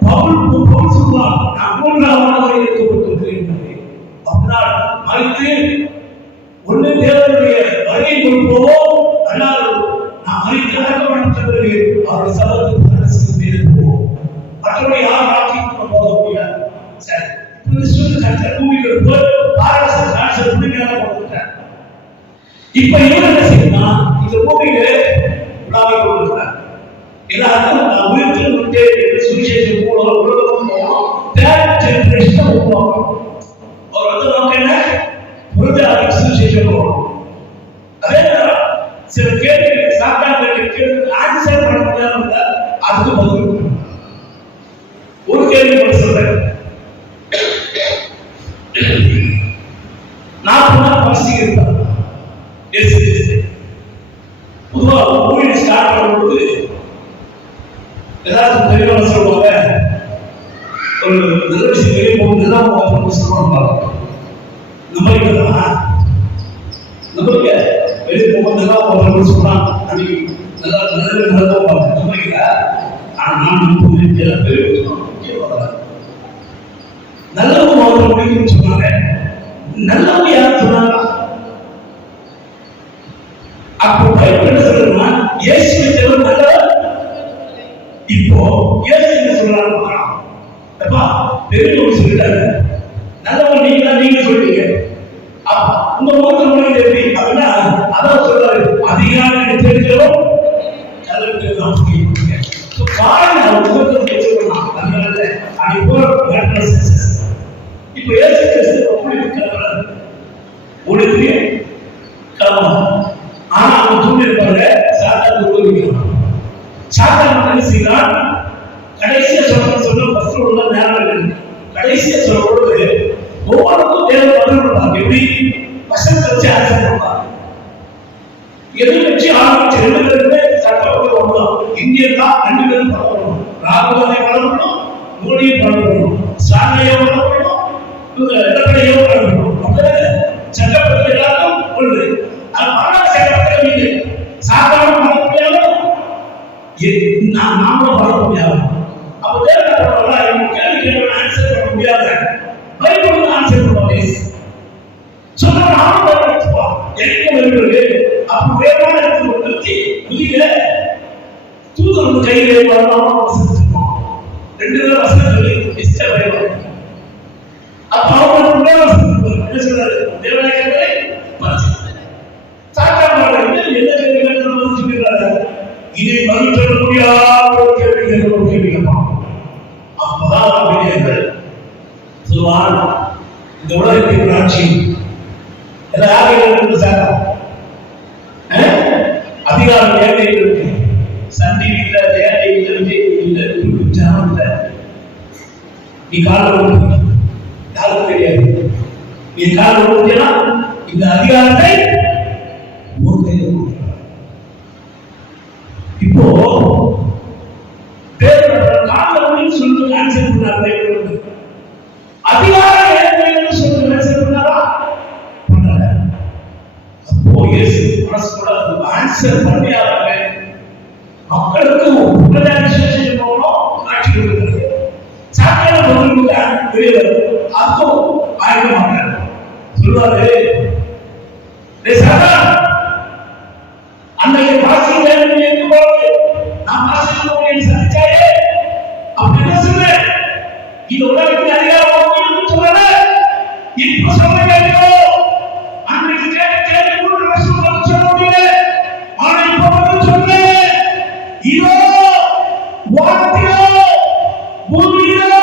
பவுல் சொல்வார், நான் 3ஆம் ஆண்டு இருக்கப்பட்டிருக்கிறேன். அப்படினால் மறித்து ஒன்று தேவனுடைய வருகை கொடுப்போம், அல்லாது நாம் மறித்து அடக்கப்பட்ட பிறகு அவருடைய சபத்துக்கு அரசுக்கு மீது போவோம். மற்றபடி யாரும் ராக்கெட் போக முடியாது. சரி, இந்த சூழ்நிலை பூமிக்கு போய் பாரச காட்சி புள்ளிகளாக போட்டுட்டார். இப்ப இவர் என்ன செய்யணும்? இந்த பூமியில உலாவை கொண்டிருக்கிறார். எல்லாருக்கும் நான் உயிர்த்து விட்டு சுவிசேஷம் போனோம், உலகம் போனோம், தேர்ட் ஜெனரேஷன் உருவாக்கணும். அவர் வந்து நமக்கு என்ன புரிஞ்சாலும் சுவிசேஷம் போகணும். அதே நேரம் சில கேள்வி சாப்பிட்டா கேள்வி ஆன்சர் பண்ண முடியாத அதுக்கு பதில் ஒரு கேள்வி மட்டும் சொல்றேன். 40 நாள் பரிசீலனை இருந்தார். பொதுவா ஊழியர் ஸ்டார்ட் பண்ணும்போது எல்லாருக்கும் தெளிவாக சொல்லுவாங்க, ஒரு நல்ல விஷயம் வெளியே போகும் எல்லாம் சொல்லுவாங்க. நம்மளுக்கு வெளியே போகும் எல்லாம் சொல்றான். அன்னைக்கு நல்லா நல்ல நம்மளுக்கு ஆனா நான் எல்லாம் பேர் நல்லவங்க அவங்க முடிக்குன்னு சொன்னாங்க. நல்லவங்க யாரும் சொன்னாங்க. அப்போ பைபிள் என்ன சொல்றதுன்னா இயேசுவை தவிர நல்லவர். இப்போ இயேசு என்ன சொல்றாரு? அப்பா பெரியவங்க சொல்லிட்டாங்க, நல்லவன் நீங்க சொல்றீங்க. உங்க முகத்தில் முடிவு எப்படி அப்படின்னா அதான் சொல்றாரு, அதிகாரம் தெரிஞ்சவன் கலருக்கு தான் இப்போ இயேசு கிறிஸ்து ஊழியத்திலே கிளம்பணும். ஆனா அவன் தூண்டிருப்பாங்க சாத்தான் உருவாக்கிறான். சாத்தான் என்ன செய்யறான்? கடைசியா சொல்ல ஃபர்ஸ்ட் உள்ள நேரம் இருக்கு. கடைசியா சொல்றது ஒவ்வொருக்கும் தேவன் பதில் கொடுப்பாங்க. எப்படி வசனத்தை வச்சு ஆன்சர் பண்ணுவாங்க. எதை வச்சு ஆரம்பிச்சு 2 பேருமே சட்டம் ஒண்ணுதான். இந்தியன் தான் 2 பேரும் பழகணும். ராகுலை பழகணும், மோடியை பழகணும், ஸ்டாலினை பழகணும், இடப்படையோ சட்டப்பட்ட எல்லாரும் உள்ளது. அது மரண சட்டப்பட்ட மீது சாதாரண பண்ண முடியாது, நாமளும் பண்ண முடியாது. அப்ப தேவையான கேள்வி கேட்க ஆன்சர் பண்ண முடியாது. பைபிள் ஆன்சர் பண்ணுவாங்க. சொன்னா நாம எடுத்துப்போம். எனக்கு வருகிறது அப்ப வேறான இடத்துல நிறுத்தி புதிய தூதர் கையிலே வரலாம் வசதிப்போம். 2 பேரும் வசதி சொல்லி இஷ்ட வரைவாங்க. அப்ப அவங்க என்ன சொல்றாரு? தேவநாயகரை பரிசு சாத்தான என்ன கேள்வி கேட்கணும் சொல்லிடுறாரு. இதை பதில் சொல்ல முடியாத ஒரு கேள்வி கேட்பான். அப்பதான் அப்படிங்கிறார்கள் சொல்லுவான், இந்த உலகத்தின் ஆட்சி எல்லாரும் சார் அதிகாரம் ஏழைகள் இருக்கு. சன் டிவி இல்ல, ஜெயா டிவி இல்ல, விஜய் டிவி இல்ல, யூடியூப் சேனல் இல்ல. நீ காலம் யாரும் தெரியாது. நீ காலம் இந்த அதிகாரத்தை இப்போ காலம் சொல்றது ஆன்சர் பண்ணார். அதிகாரம் ஏழைகள் சொல்றது ஆன்சர் பண்ணாரா? ஆன்சர் பண்ணியாங்க. மக்களுக்கு உபதேசம் காட்சி கொடுக்கிறது. சாத்தான வெளியே அதுவும் ஆயிட மாட்டார். சொல்லுவாரு, அன்னைக்கு பாசி வேணும் போது நான் பாசி சந்திச்சாயே அப்படி என்ன சொல்றேன்? இந்த உலகத்தின் அதிகாரம் சொல்ற இப்ப சொல்ல கேட்கிறோம். அன்னைக்கு கேள்வி 3 வருஷம் சொல்ல முடியல. ஆனா இப்ப வந்து சொல்றேன், இதோ வானத்திலோ பூமியிலோ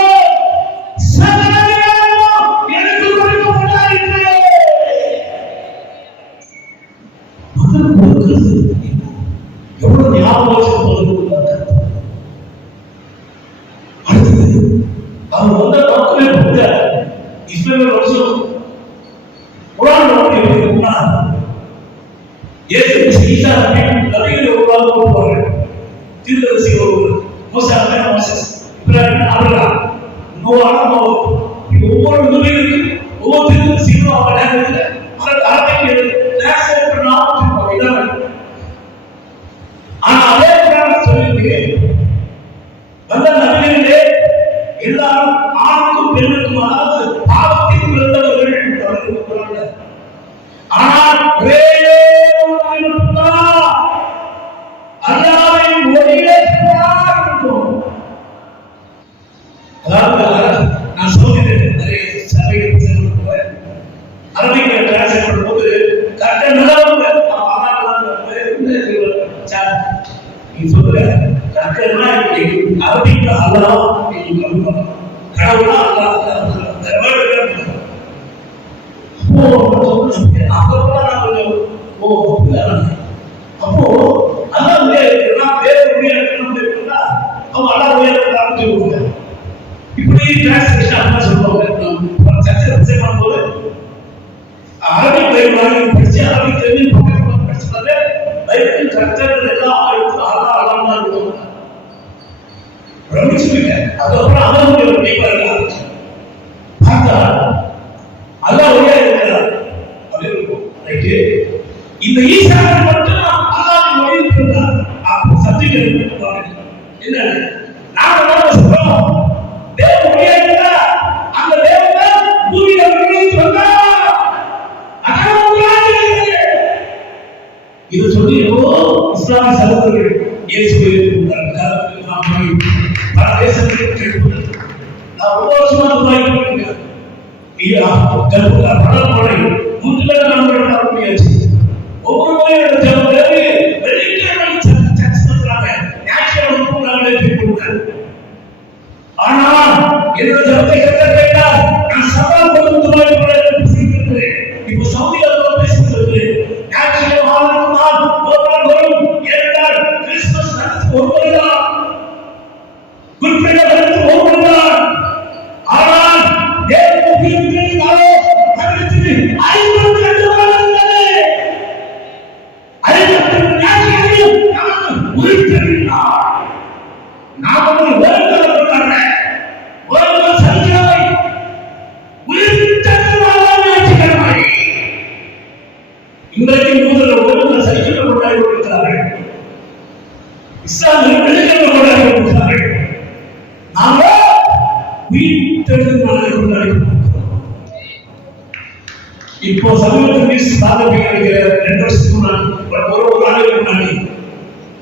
சகலமும் எனக்கு கொடுக்கப்பட்டிருக்கிறது. எவ்வளவு ஞாபகம் அடுத்தது அவர் வந்த மக்களே போல இஸ்ரேல் வருஷம் குரான் ஒவ்வொரு துறையிலும் ஒவ்வொரு சீக்கிரம் அவங்க ஆனா அதே சொல்லிட்டு வந்த நபிகளே எல்லாரும் ஆணுக்கும் பெண்ணுக்கும், அதாவது பாவத்தில் பிறந்தவர்கள். ஆனால் அல்லாஹ்வின் ஒளியே அதாவது நான் சொல்கிறேன், நிறைய சபைகள் அரபிகள் டிரான்ஸ்லேட் பண்ணும்போது கரெக்டா நிலவுங்க நீ சொல்ற கரெக்டா அரபிக்கு அல்லாஹ் கடவுளா அப்போ அதான் இப்படி டிரான்ஸ்லேஷன் சொல்லுவாங்க. சர்ச்சை பண்ணும்போது அரபிக் பைபிள் படிச்சு அரபிக் படிச்சது பைபிள் கரெக்டாக எல்லாம் இருக்கும். பிரமிச்சுட்டேன். அதுக்கப்புறம் அவங்களுடைய பைபிள் பார்த்தா அல்லாஹ் ஒரே இருக்கிறார் அப்படி இருக்கும். ரைட்டு, இந்த ஈசான் மட்டும் அல்லாஹ்வின் ஒளி இருக்கிறார். அப்போ சத்தியம் என்ன நாம சொல்றோம், தேவ ஒளியா இருந்தா அந்த தேவன் பூமியில சொன்னா இது சொல்லி இஸ்லாமிய சகோதரர்கள் இயேசுவை பல தேசங்களில் கேட்பது. நான் ரொம்ப வருஷமா துபாய் போயிருக்கேன். படற்படை 3 நண்பர்கள் முடியாச்சு. ஒவ்வொரு முறையும் ஆனால் என்னோட ஜபத்தை கட்ட வேண்டாம். நான் சவால் கொடுத்து துபாய் பேசியிருக்கிறேன். இப்போ சவுதியில் பேசியிருக்கிறேன். ஞாயிற்றுக்கிழமை ஆளுநர் ஒரு நாள் வரும். ஏனென்றால் கிறிஸ்துமஸ் நடத்து ஒரு முறைதான், குட் ஃப்ரைடே நடத்து ஒரு முறைதான். ஆனால் தேவனுக்கு தவிர்த்து 52 வருடங்களே 52 ஞாயிற்றுக்கிழமையும் நமக்கு உயிர்த்தெழுந்தார். நாம் ஒரு வேலை ஒரு சனிக்கிழமை உயிர் உயிர்த்தெழுந்து நாளை கொண்டாடி இப்போ சமீபத்தில் சாதனை இருக்கிற 2 வருஷத்துக்கு முன்னாடி ஒரு நாளைக்கு முன்னாடி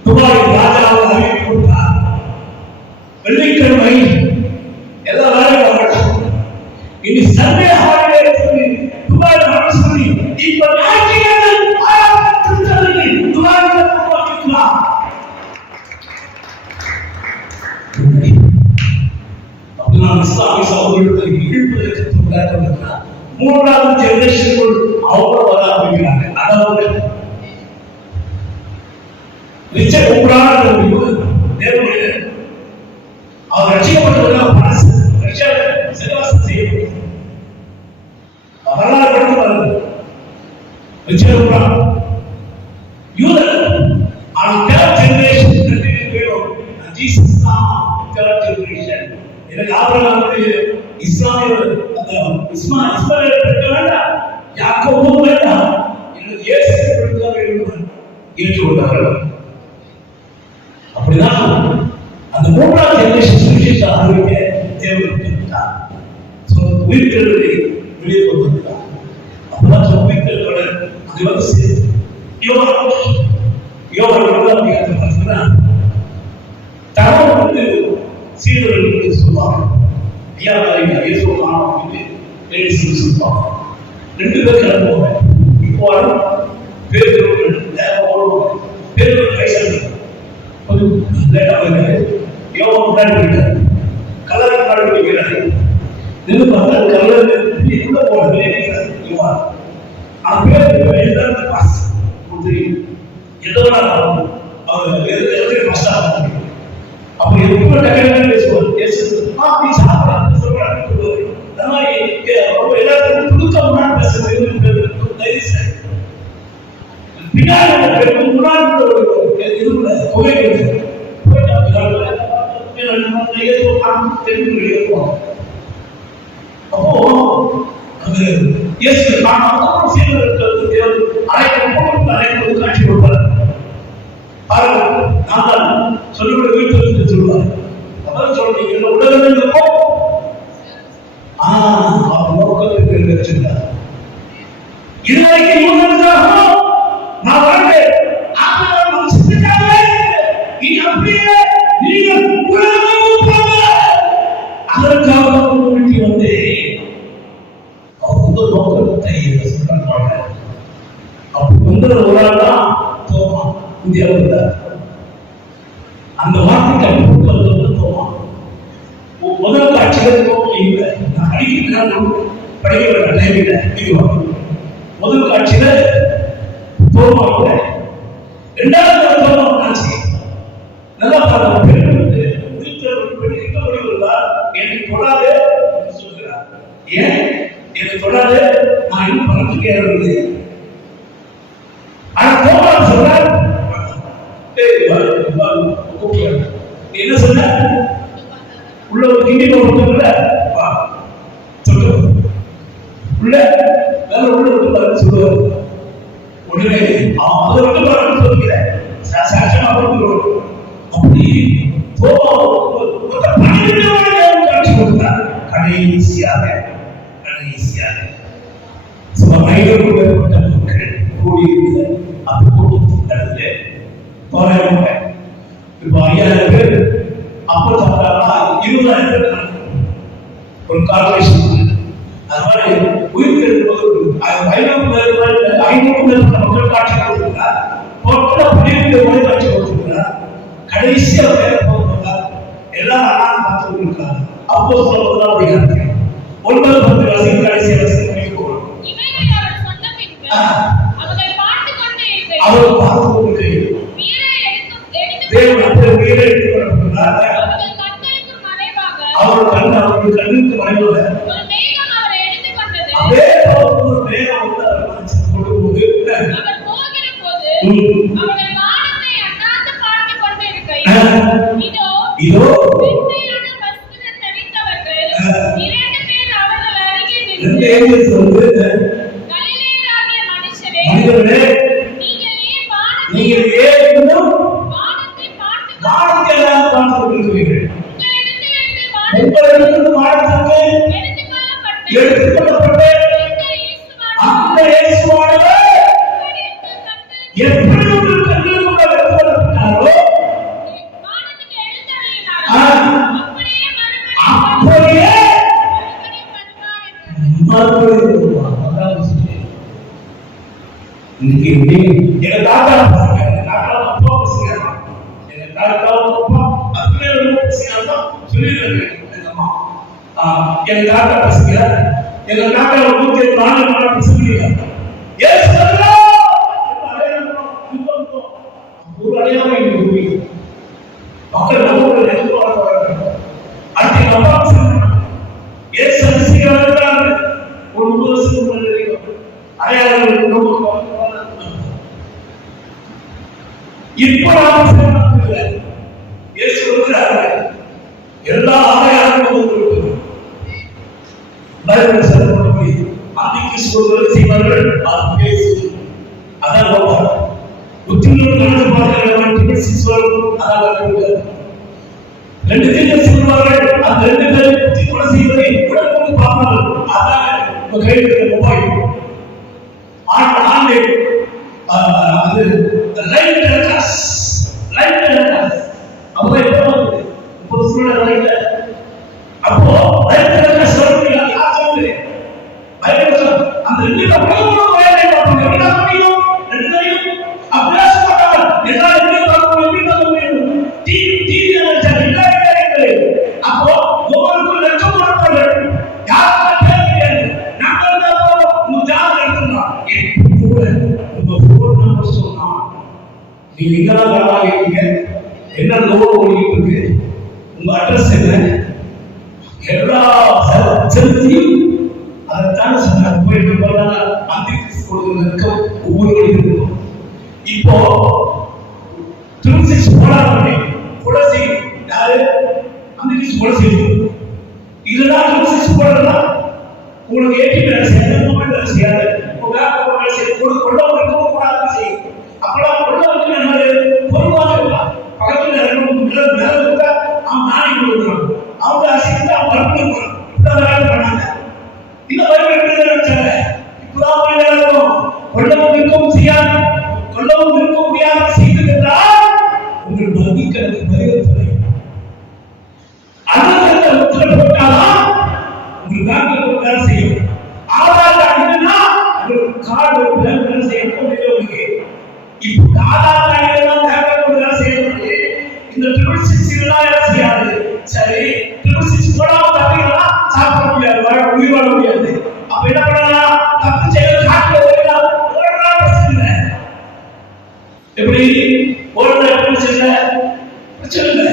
துபாய் ராஜாவை அறிவிப்பு கொடுத்தார். வெள்ளிக்கிழமை எல்லா வேலையும் இனி சண்டே ஹாலிடே சொல்லி துபாய் சொல்லி இப்ப ஞாயிற்றுக்கிழமை துபாய் உருவாக்கிக்கலாம். அப்படின்னா இஸ்லாமிய சகோதரர்களுக்கு இழுப்பதற்கு துண்டாக 3வது ஜெனரேஷனுக்குள் அவங்க வர ஆரம்பிக்கிறாங்க. அதாவது ரிச்சர்ட் உப்ரான் தேவமனிதர் அவர் ரட்சிக்கப்பட்டவர்கள் மனசு சிலவாசம் செய்யப்படுகிறது. வரலாறு படித்து பாருங்கள். ரிச்சர்ட் உப்ரான் யூதர் ஆனால் தேர்ட் ஜெனரேஷன் வேணும். ஜீசஸ் தான் தேர்ட் ஜெனரேஷன். எனக்கு ஆபிரகாமுடைய இஸ்லாமிய இஸ்மாயில் பெற்ற வேண்டாம், யாக்கோபு வேண்டாம், எனக்கு இயேசு பெற்ற வேண்டும் ஏற்றுக்கொண்டார்கள். அப்படிதான் அந்த 3வது ஜெனரேஷன் சுவிசேஷ அறிவிக்க தேவைப்பட்டார். உயிர்த்தெழுதலை வெளியே கொண்டு வந்தார். அப்பதான் உயிர்த்தெழுதோட அது வந்து சேர்த்து தகவல் வந்து சீடர்களுக்கு சொல்லுவாங்க. ஐயா இயேசு சொல்லுவாங்க. 2 பேர் கிளம்புவாங்க. இப்போ பேர் கைசல் கலர் கார்டு வைக்கிறாரு. நின்று பார்த்தா கலர் உள்ள போடுறது எதோட அவர் அப்ப எப்ப பேசுவார் சாப்பிடாது சொல்றாங்க. எல்லாருக்கும் துடுக்கம்னா பின்னாடி காட்சி கொடுப்பார். சொல்லுடைய வீட்டு சொல்லுவார். அப்புறம் சொல்றீங்க உலகம் இருக்கும் இதுவரைக்கும் நான் வாழ்ந்தேன். இனி அப்படியே நீங்கள் அதற்காக வந்து அவங்க நோக்கத்தை சொல்றாங்க. அப்படி வந்து ஒரு ஆள் தான் தோமா இந்தியாவில் அந்த வார்த்தைக்கு அப்படி தோமா முதல் காட்சியில் தோமா இல்லை. நான் அடிக்கிறேன் படிக்க டைம் இல்லை. முதல் காட்சியில தோமா இல்லை. 2வது தோமா காட்சி நல்லா பாருங்க. பெண் வந்து என்னை தொடாது சொல்கிறார். ஏன் என்னை தொடாது? நான் இன்னும் பணத்துக்கு ஏறவில்லை. ஆனா தோமா சொல்றார் என்ன சொன்ன உள்ள ஒரு கிண்டி போட்டுல உள்ள வேற உள்ள விட்டு பாருங்க சொல்லுவார். உடனே அதை விட்டு பாருங்க சொல்லுகிறேன் சாட்சியமா கொடுக்கிறோம். அப்படி காட்சி கொடுத்தார். கடைசியாக ஐநூறுப்பட்ட மக்கள் கூடியிருந்த அந்த கூட்டத்தின் கடந்து தோராயமாக இப்போ 5000 பேர் அப்போ 20,000 பேர் ஒரு கார்பரேஷன். அது மாதிரி உயிர்த்தெழும்போது 500 பேர் மக்கள் காட்சி கொடுத்திருக்கிறார். டோட்டலா 12 பேர் காட்சி கொடுத்திருக்கிறார். கடைசியா பேர் போகிறார். எல்லாரும் பார்த்து இருக்காங்க. அப்போ சொல்லலாம் அப்படிங்கிறாங்க. 9-10 வசதி கடைசி வசதி அவர் பார்த்து கொண்டு தேவன் அப்படி உயிரை எடுத்துக்கொண்டார். அவர் கண் அவர்கள் கண்ணுக்கு மறைவாக அதே ஒரு மேகம் வந்து அவர் மனசுக்கு கொடுக்கும்போது இதோ மனிதர்களே நீங்கள் ஏன் வானத்தை எல்லாம் பார்த்துக் கொண்டிருக்கிறீர்கள்? உங்களிடத்திலிருந்து வானத்துக்கு மறுபடியும் வருவான். அதான் இன்னைக்கு எங்க தாத்தா பசங்க, எங்க தாத்தா அப்பா பசங்க, எங்க தாத்தா அப்பா அத்தனை பசங்க சொல்லிடுறாங்க. எங்க அம்மா எங்க தாத்தா பசங்க, எங்க தாத்தா 104 பசங்க ஒரு அடையாளம் மக்கள் நம்ம எதிர்பார்க்கிறாங்க. அடுத்து எங்க அப்பா பசங்க ஒரு 3 வருஷத்துக்கு முன்னாடி அடையாளங்கள் இப்ப எல்லா அடையாளங்களும் பைபிள் சொல்லப்படி அன்னைக்கு சொல்வது செய்வார்கள், அது பேசு அதான் புத்தியுள்ள நடந்து பார்க்கிறவர்கள் சிசுவரும் அதான் ரெண்டு பேரும் சொல்வார்கள். அந்த 2 பேரும் புத்தி கொலை செய்வதை உடம்பு பார்ப்பார்கள். அதான் கையில் மொபைல் ஆன்லைன் அது லைட் டெலிகாஸ்ட் அப்போ இப்போ சொல்ல அப்போ லைட் டெலிகாஸ்ட் சொல்றீங்க யார் சொல்லுங்க பைபிள் அந்த 2 பேரும் வேலை பார்ப்பாங்க. என்ன முடியும் 2 பேரும் அபிலாஷ பார்ப்பாங்க. என்ன அப்போ ஒவ்வொரு லட்சம் பார்ப்பார்கள். யாரும் கேட்கிறேன் நாங்கள் உங்க ஜாதகம் எடுத்துக்கலாம். உங்க போன் நம்பர் சொன்னா நீங்க எங்கெல்லாம் வேலை இருக்கீங்க, என்ன லோன் ஓடிட்டு இருக்கு, உங்க அட்ரஸ் என்ன, எல்லா செலுத்தியும் அதைத்தான் சொன்னாங்க. போய் அந்தி கொடுக்க ஒவ்வொரு இருக்கும். இப்போ திருச்சி போராடி கொலை செய்யும் யாரு அந்த கொலை செய்யும். இதெல்லாம் திருச்சி போடுறதா உங்களுக்கு ஏடிஎம் வேலை செய்யாது, மொபைல் வேலை செய்யாது, வேலை செய்ய கொள்ளவங்க கூடாது செய்யும். அப்பெல்லாம் கொள்ளவங்க என்ன பொதுவாக பக்கத்தில் நிலவுக்கு அவன் நாணயம் கொடுக்குறான், அவங்க அரசியல் அவங்க அனுப்பிடுறான். இப்பதான் வேலை பண்ணாங்க. இந்த வரைக்கும் வச்சாங்க. இப்பதான் நிலவும் கொள்ளவும் இருக்கும் செய்யாது, கொள்ளவும் இருக்க முடியாத செய்திருக்கிறார். உங்கள் வங்கிக்கணக்கு பரிவர்த்தனை அதற்கு உத்தரவு போட்டாதான் உங்கள் பேங்க் வேலை செய்யும். ஆதார் கார்டு இல்லைன்னா உங்களுக்கு கார்டு வேலை செய்யணும். இப்போ ஆதார் கார்டு எல்லாம் பேங்க் வேலை செய்யணும். இந்த 666 வேலை செய்யாது. சரி 666 போடாம தப்பிங்கன்னா சாப்பிட முடியாது, உயிர் வாழ முடியாது. அப்ப என்ன பண்ணலாம்? தப்பு செய்ய காட்டுல ஓடலாம் பிரச்சனை இல்லை. எப்படி ஓடுற பிரச்சனை இல்லை.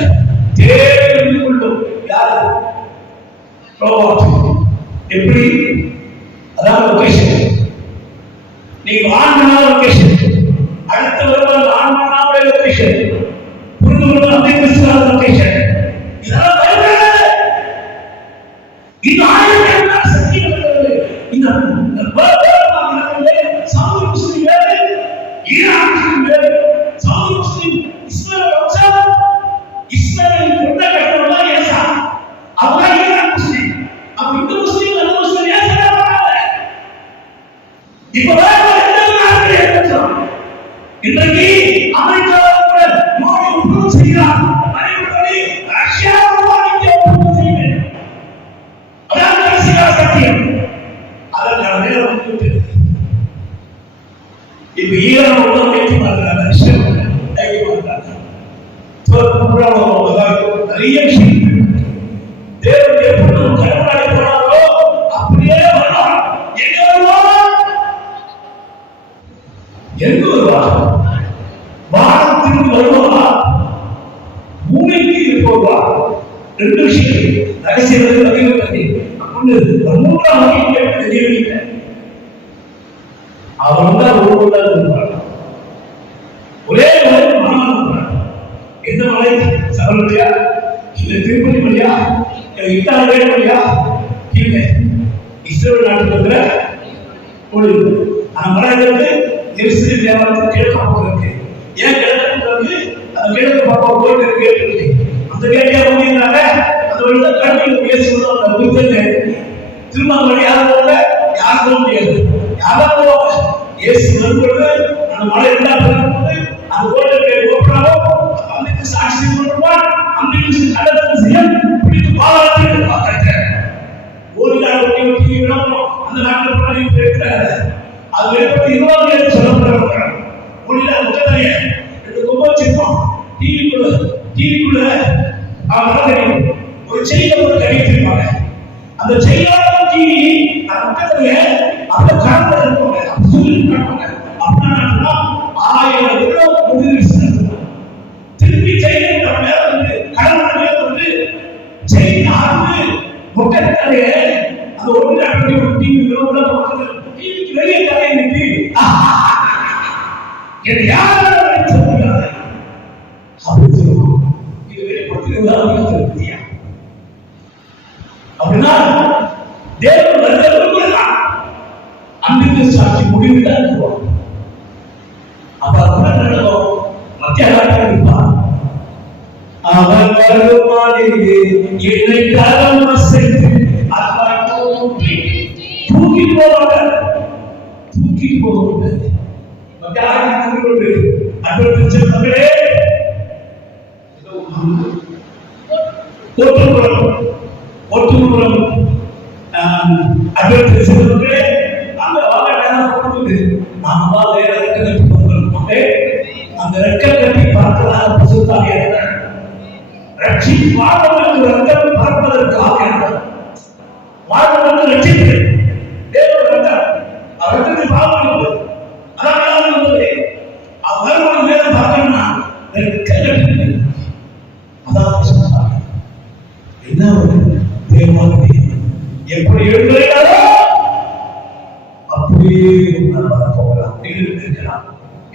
தேடி கொள்ளும் யாரு எப்படி அதான் லொகேஷன். நீங்க ஆன்மனா லொகேஷன், அடுத்த வருவாங்க ஆன்மனாவுடைய லொகேஷன், புரிந்து கொள்ள அந்த கிறிஸ்துவ லொகேஷன். இதெல்லாம் இந்த ஆயிரக்கணக்கான சக்திகள் இந்த சவுதி முஸ்லிம் வேறு, ஈரான் முஸ்லிம் வேறு. சவுதி முஸ்லிம் இஸ்ரேல் வம்சம், இஸ்ரேல் கொண்ட கட்டணம் ஏசா, அவங்க ஈரான் முஸ்லிம். அப்ப இந்த முஸ்லிம் அந்த முஸ்லிம் ஏன் செய்யறாங்க? இப்ப இன்றைக்கு அமெரிக்காவோட மோடி ஒப்புதல் செய்கிறார். அதன்படி ரஷ்யாவோட இந்தியா ஒப்புதல் செய்ய வேண்டும். அதான் கடைசியா சத்தியம். அதற்கான நேரம் வந்துவிட்டது. இப்ப ஈரான் ஒன்றும் வைத்து பார்க்கிறாங்க, ரஷ்யா கைக்கு பார்க்கிறாங்க. நிறைய விஷயம் தேவன் எப்படி கடவுளாடி போனாரோ அப்படியே வரலாம். எங்க வருவார்? எங்க வருவார்? வானத்திற்கு வருவார், பூமிக்கு போவார். 2 விஷயம் ரகசியத்தை அறிவிப்பது. மூன்றாம் வகையை தெரியவில்லை. அவன் தான் ஒருவராக ஒரே மலை. எந்த மலை? சபரிமலையா, இல்ல திருப்பதி மலையா, இல்ல இத்தாலி மலையா? இல்லை, இஸ்ரேல் நாட்டுல ஒரு அந்த மலையிலிருந்து எருசலேம் தேவாலயத்துக்கு கிழக்கு பக்கம் இருக்கு. ஏன் கிழக்கு வந்து அந்த கிழக்கு பக்கம் கோயில் கேட்டு இருக்கு. அந்த கேட்டியா பண்ணியிருந்தாங்க. அந்த வழியில கடவுள் பேசுவது அந்த புத்தக திருமணம் யாரும் யாரும் சொல்ல முடியாது. யாரும் போவாங்க. இயேசு வரும்பொழுது அந்த மலை இருந்தாலும் அந்த கோயிலுக்கு கோபுரம் அன்னைக்கு சாட்சி பண்ணுவான். அன்னைக்கு கடற்கரை செய்ய பிடித்து பாலாற்றில் பார்க்க ஒரு டிவி விளம்பரம் அந்த நாட்டில் போய் இருக்கிறாங்க. அது ஏற்பட்டு 20 பேர் சொல்லப்படுறாங்க. ஒளியில முட்டத்தைய 2 கொம்பு வச்சிருப்போம். டிவிக்குள்ள ஒரு செய்தியை ஒரு கடிச்சிருப்பாங்க. அந்த செய்தியோட டிவி அந்த முட்டத்தைய அந்த காலத்துல இருப்பாங்க. அப்படி சொல்லிருக்காங்க. அப்படின்னா 1000 கிலோ முதலீடு திருப்பி செய்தி நம்ம மேல வந்து கடவுள் மேல வந்து செய்தி ஆறு முட்டத்தைய அந்த ஒன்று அப்படி ஒரு டிவி டிவிக்கு வெளியே கதை நிறுத்தி இது யாரும் சொல்லுங்க அப்படி சொல்லுவோம். இது வெளிப்படுத்துகிறதா அப்படின்னா தேவன் வருகிறவர்கள் அன்றைக்கு சாட்சி முடிவுதான் இருக்கும். அப்ப அதுதான் நடக்கும். மத்திய காலத்தில் இருப்பார். அவன் வருமானிலே என்னை கரம் அசைத்து அப்பாய் தூக்கி போவாங்க. மக்களை ஒட்டுப்புறம் அட்வர்டைஸ்மென்ட்களே அந்த வாங்க நேரம் கொடுக்குது. நாம வேற ரெக்க கட்டி போகிறோம். அந்த ரெக்க கட்டி பார்க்கலாம் பசுத்தாக ரட்சி வாழ்வதற்கு ரத்தம் பார்ப்பதற்காக வாழ்வதற்கு ரட்சிப்பு தேவ ரத்தம் அவருக்கு பாவம் அதான் இருந்தது. அவர் மேல பார்க்கணும்னா ரெக்க கட்டி அதான் சொல்றாங்க. என்ன தேவன் எப்படி எழுதுகிறாரோ அப்படியே நான் போகலாம். இருக்கலாம்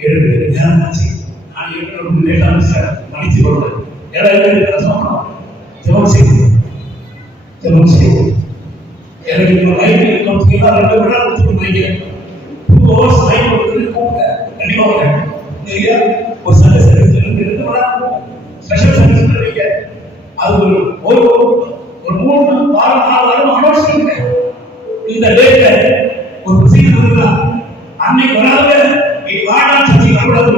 எழுது நேரம் ஆச்சு. நான் எழுத லேட்டாக சார் மன்னிச்சு கொள்வேன். ஜெபம் செய்வோம். எனக்கு லைஃப் கண்டிப்பா 2 மணி நேரம் கொடுத்துருக்கீங்க. 2 hours லைஃப் கொடுத்து கூப்பிட்ட கண்டிப்பா வரேன். நீங்க ஒரு சண்டே சர்வீஸ் 2 மணி நேரம் ஸ்பெஷல் சர்வீஸ் பண்ணுவீங்க. அது ஒரு 3 வாரம் 4 வாரம் அனௌன்ஸ் பண்ணுங்க. இந்த டேட்ல ஒரு ப்ரொசீஜர் இருக்குதா அன்னைக்கு வராத நீ வாடா சர்ச்சை வரக்கூடாது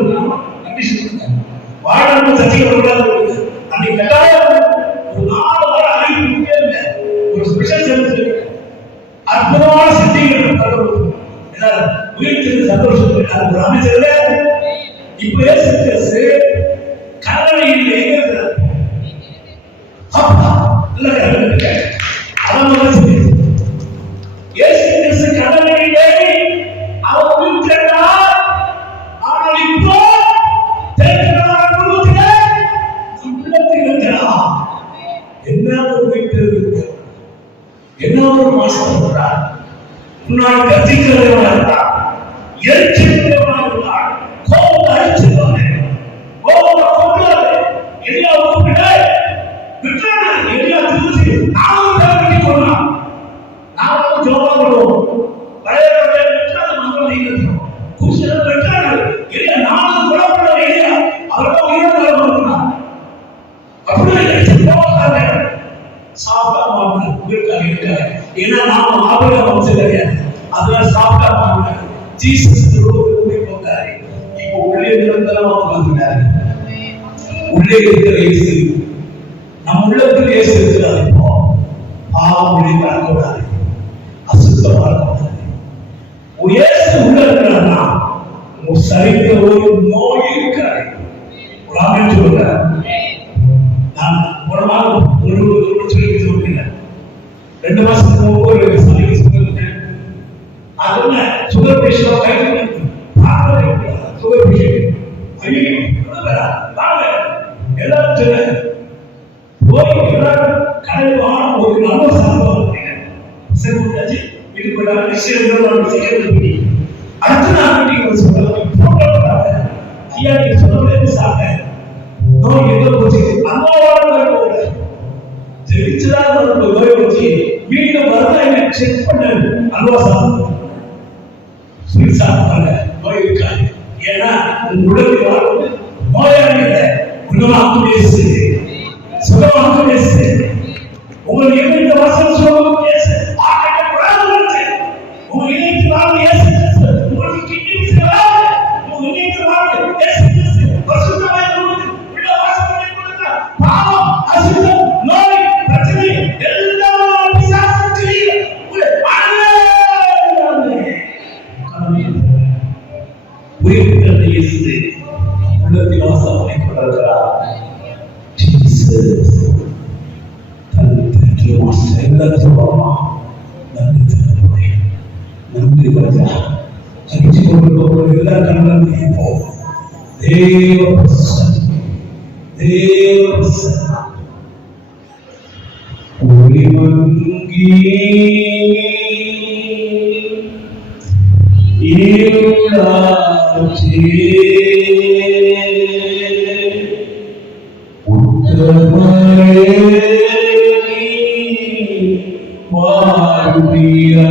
கண்டிஷன் பண்ணுங்க. வாடா சர்ச்சை வரக்கூடாது அன்னைக்கு கட்டாயம் ஒரு 4 வாரம் அறிவிக்கவே இல்லை. ஒரு ஸ்பெஷல் சர்வீஸ் அற்புதமான சத்தியங்கள் உயிர்த்து சந்தோஷம் அமைச்சர் இப்ப இயேசு கிறிஸ்து கல்லறையில் எங்க இயேசு கிறிஸ்து கல்லறையிலே அவர் உயிர்த்தெழுந்தார். ஆனால் இப்போ என்ன ஒரு உயிர்த்தெழுந்து என்ன ஒரு மாசம் இருக்கிறார். முன்னாடி கத்திக்கிறவர்களாக இருக்கிறார். எரிச்சலாக இருக்கிறார். கோபத்தை அழிச்சிருவாங்க. கோபத்தை கொண்டாரு எரியா கூப்பிட விட்டாரு. எரியா திருச்சி நாமும் கட்டி கொள்ளலாம். நாமும் ஜோபா விடுவோம். பழைய விட்டாரு மங்களம் இருக்கிறோம். குஷியாக விட்டாரு எரியா நாமும் குழப்பட எரியா அவர்கள் உயிரோடு வரணும். அப்படியே எரிச்சு போகாத சாப்பிட்டா இருக்காங்க. ஏன்னா நாம ஆபரக வம்சம் கிடையாது. அதனால சாப்பிட்டா மாட்டாங்க. ஜீசஸ் கூடி போட்டாரு. இப்போ உள்ளே நிரந்தரமா உட்கார்ந்துட்டாரு. உள்ளே இருக்கிற இயேசு நம் உள்ளத்தில் இயேசு இருக்கிறார். இப்போ பாவம் உள்ளே வரக்கூடாது. அசுத்தமா இருக்கக்கூடாது. இயேசு உள்ள இருக்கிறார்னா உங்க சரீரத்தில் ஒரு நோய் இருக்காது. சொல்றார். நான் ஒரு நாள் ஒரு சொல்லி சொல்றேன். 2 மாசத்துக்கு ஒவ்வொரு சர்வீஸ் பண்ணிட்டேன். அதுல சுகர் பேஷண்ட் கைது பார்க்கவே சுகர் பேஷண்ட் ஐயோ எல்லாரும் சொல்ல போய் எல்லாரும் கடையில் வாங்க ஒரு நல்ல சாப்பிடுவாங்க. செஞ்சாச்சு இது கூட விஷயம் செய்யறது. அடுத்த நாள் மீட்டிங் சொல்றாங்க ஐயா நீங்க சொல்ல சாப்பிட்டேன் நோய் எங்க போச்சு அம்மாவோட ஜெயிச்சதாக ஒரு நோய் வச்சு மீண்டும் வருவாங்க செக் பண்ண அல்வா சாப்பிடுங்க ஸ்வீட் சாப்பிடுறாங்க நோய் இருக்காது. ஏன்னா உடலுக்கு வாழ்வது நோயாளி இல்லை குணமாக்கும் இயேசு சுகமாக்கும் இயேசு. உங்களுக்கு எப்படி இந்த வசனம் சொல்லும் இயேசு ஆகட்ட குணமாச்சு. உங்க இதயத்தில் வாழ்வு இயேசு கிறிஸ்து. உங்களுக்கு கிட்னி விசைவாக உங்க இதயத்தில் வாழ்வு இயேசு கிறிஸ்து. பரிசுத்தமாய் கொடுத்து உள்ள வாசனை கொடுத்தா பாவம் அசுத்தம் நோய் பிரச்சனை எல்லாம் பிசாசு உங்களை இயேசு உள்ளத்தில் வாசம் கொண்டிருக்கிறார். ஜீசஸ் thank you master எல்லாத்துக்கும் அம்மா நன்றி தகப்பனே நன்றி ராஜா கடிச்சு கொண்டு எல்லா கண்களும் இப்போ தேவ பிரசன்னம் ஒளிமங்கி இருளாச்சே உத்தமரே வாழ்வியா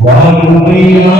வாழ்வியா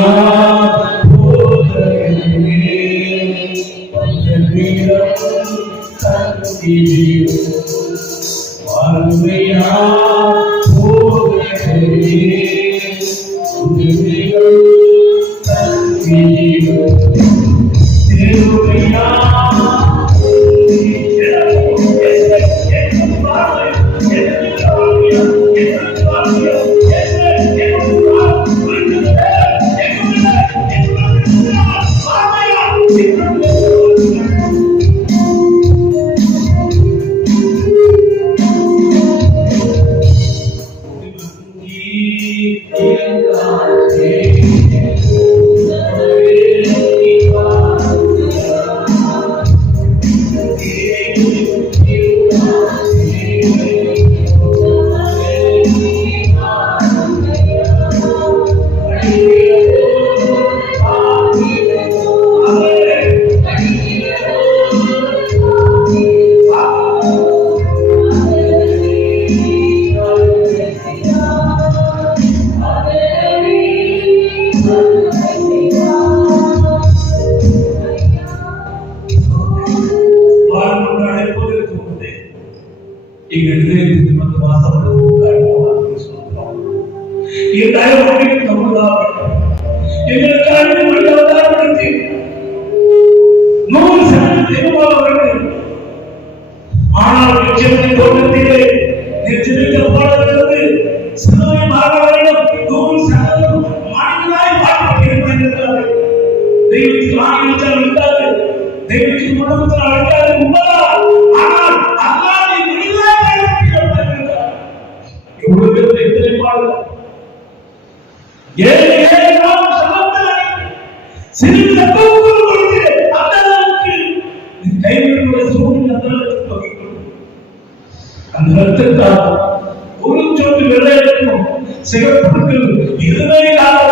ஒரு சொட்டு வெள்ளைக்கும் சிகப்புக்கும் இருமையாக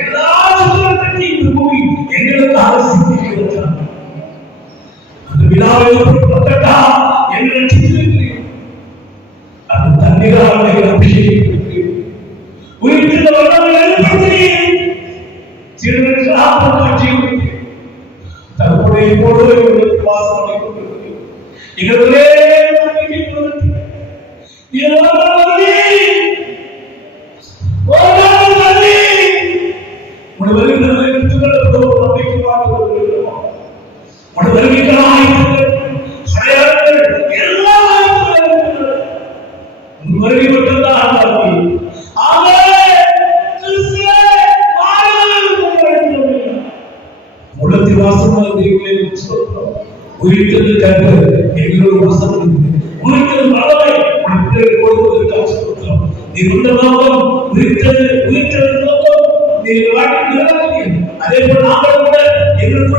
எல்லா சுதந்திரத்தை இந்த பூமி எங்களுக்கு ஆசிரியர் அந்த விழாவில் எங்கள் சித்திருக்கிறேன் அந்த தண்ணீரால் அபிஷேகித்திருக்கு உயிர்த்த வல்லமை ஏற்படுத்தினேன் சிறுவர்களுக்கு ஆபத்து தற்போதைய போல எங்களுக்கு வாசம் கொண்டிருக்கிறேன் எங்களுடைய அதே போல நாங்கள் கூட எங்களுக்கு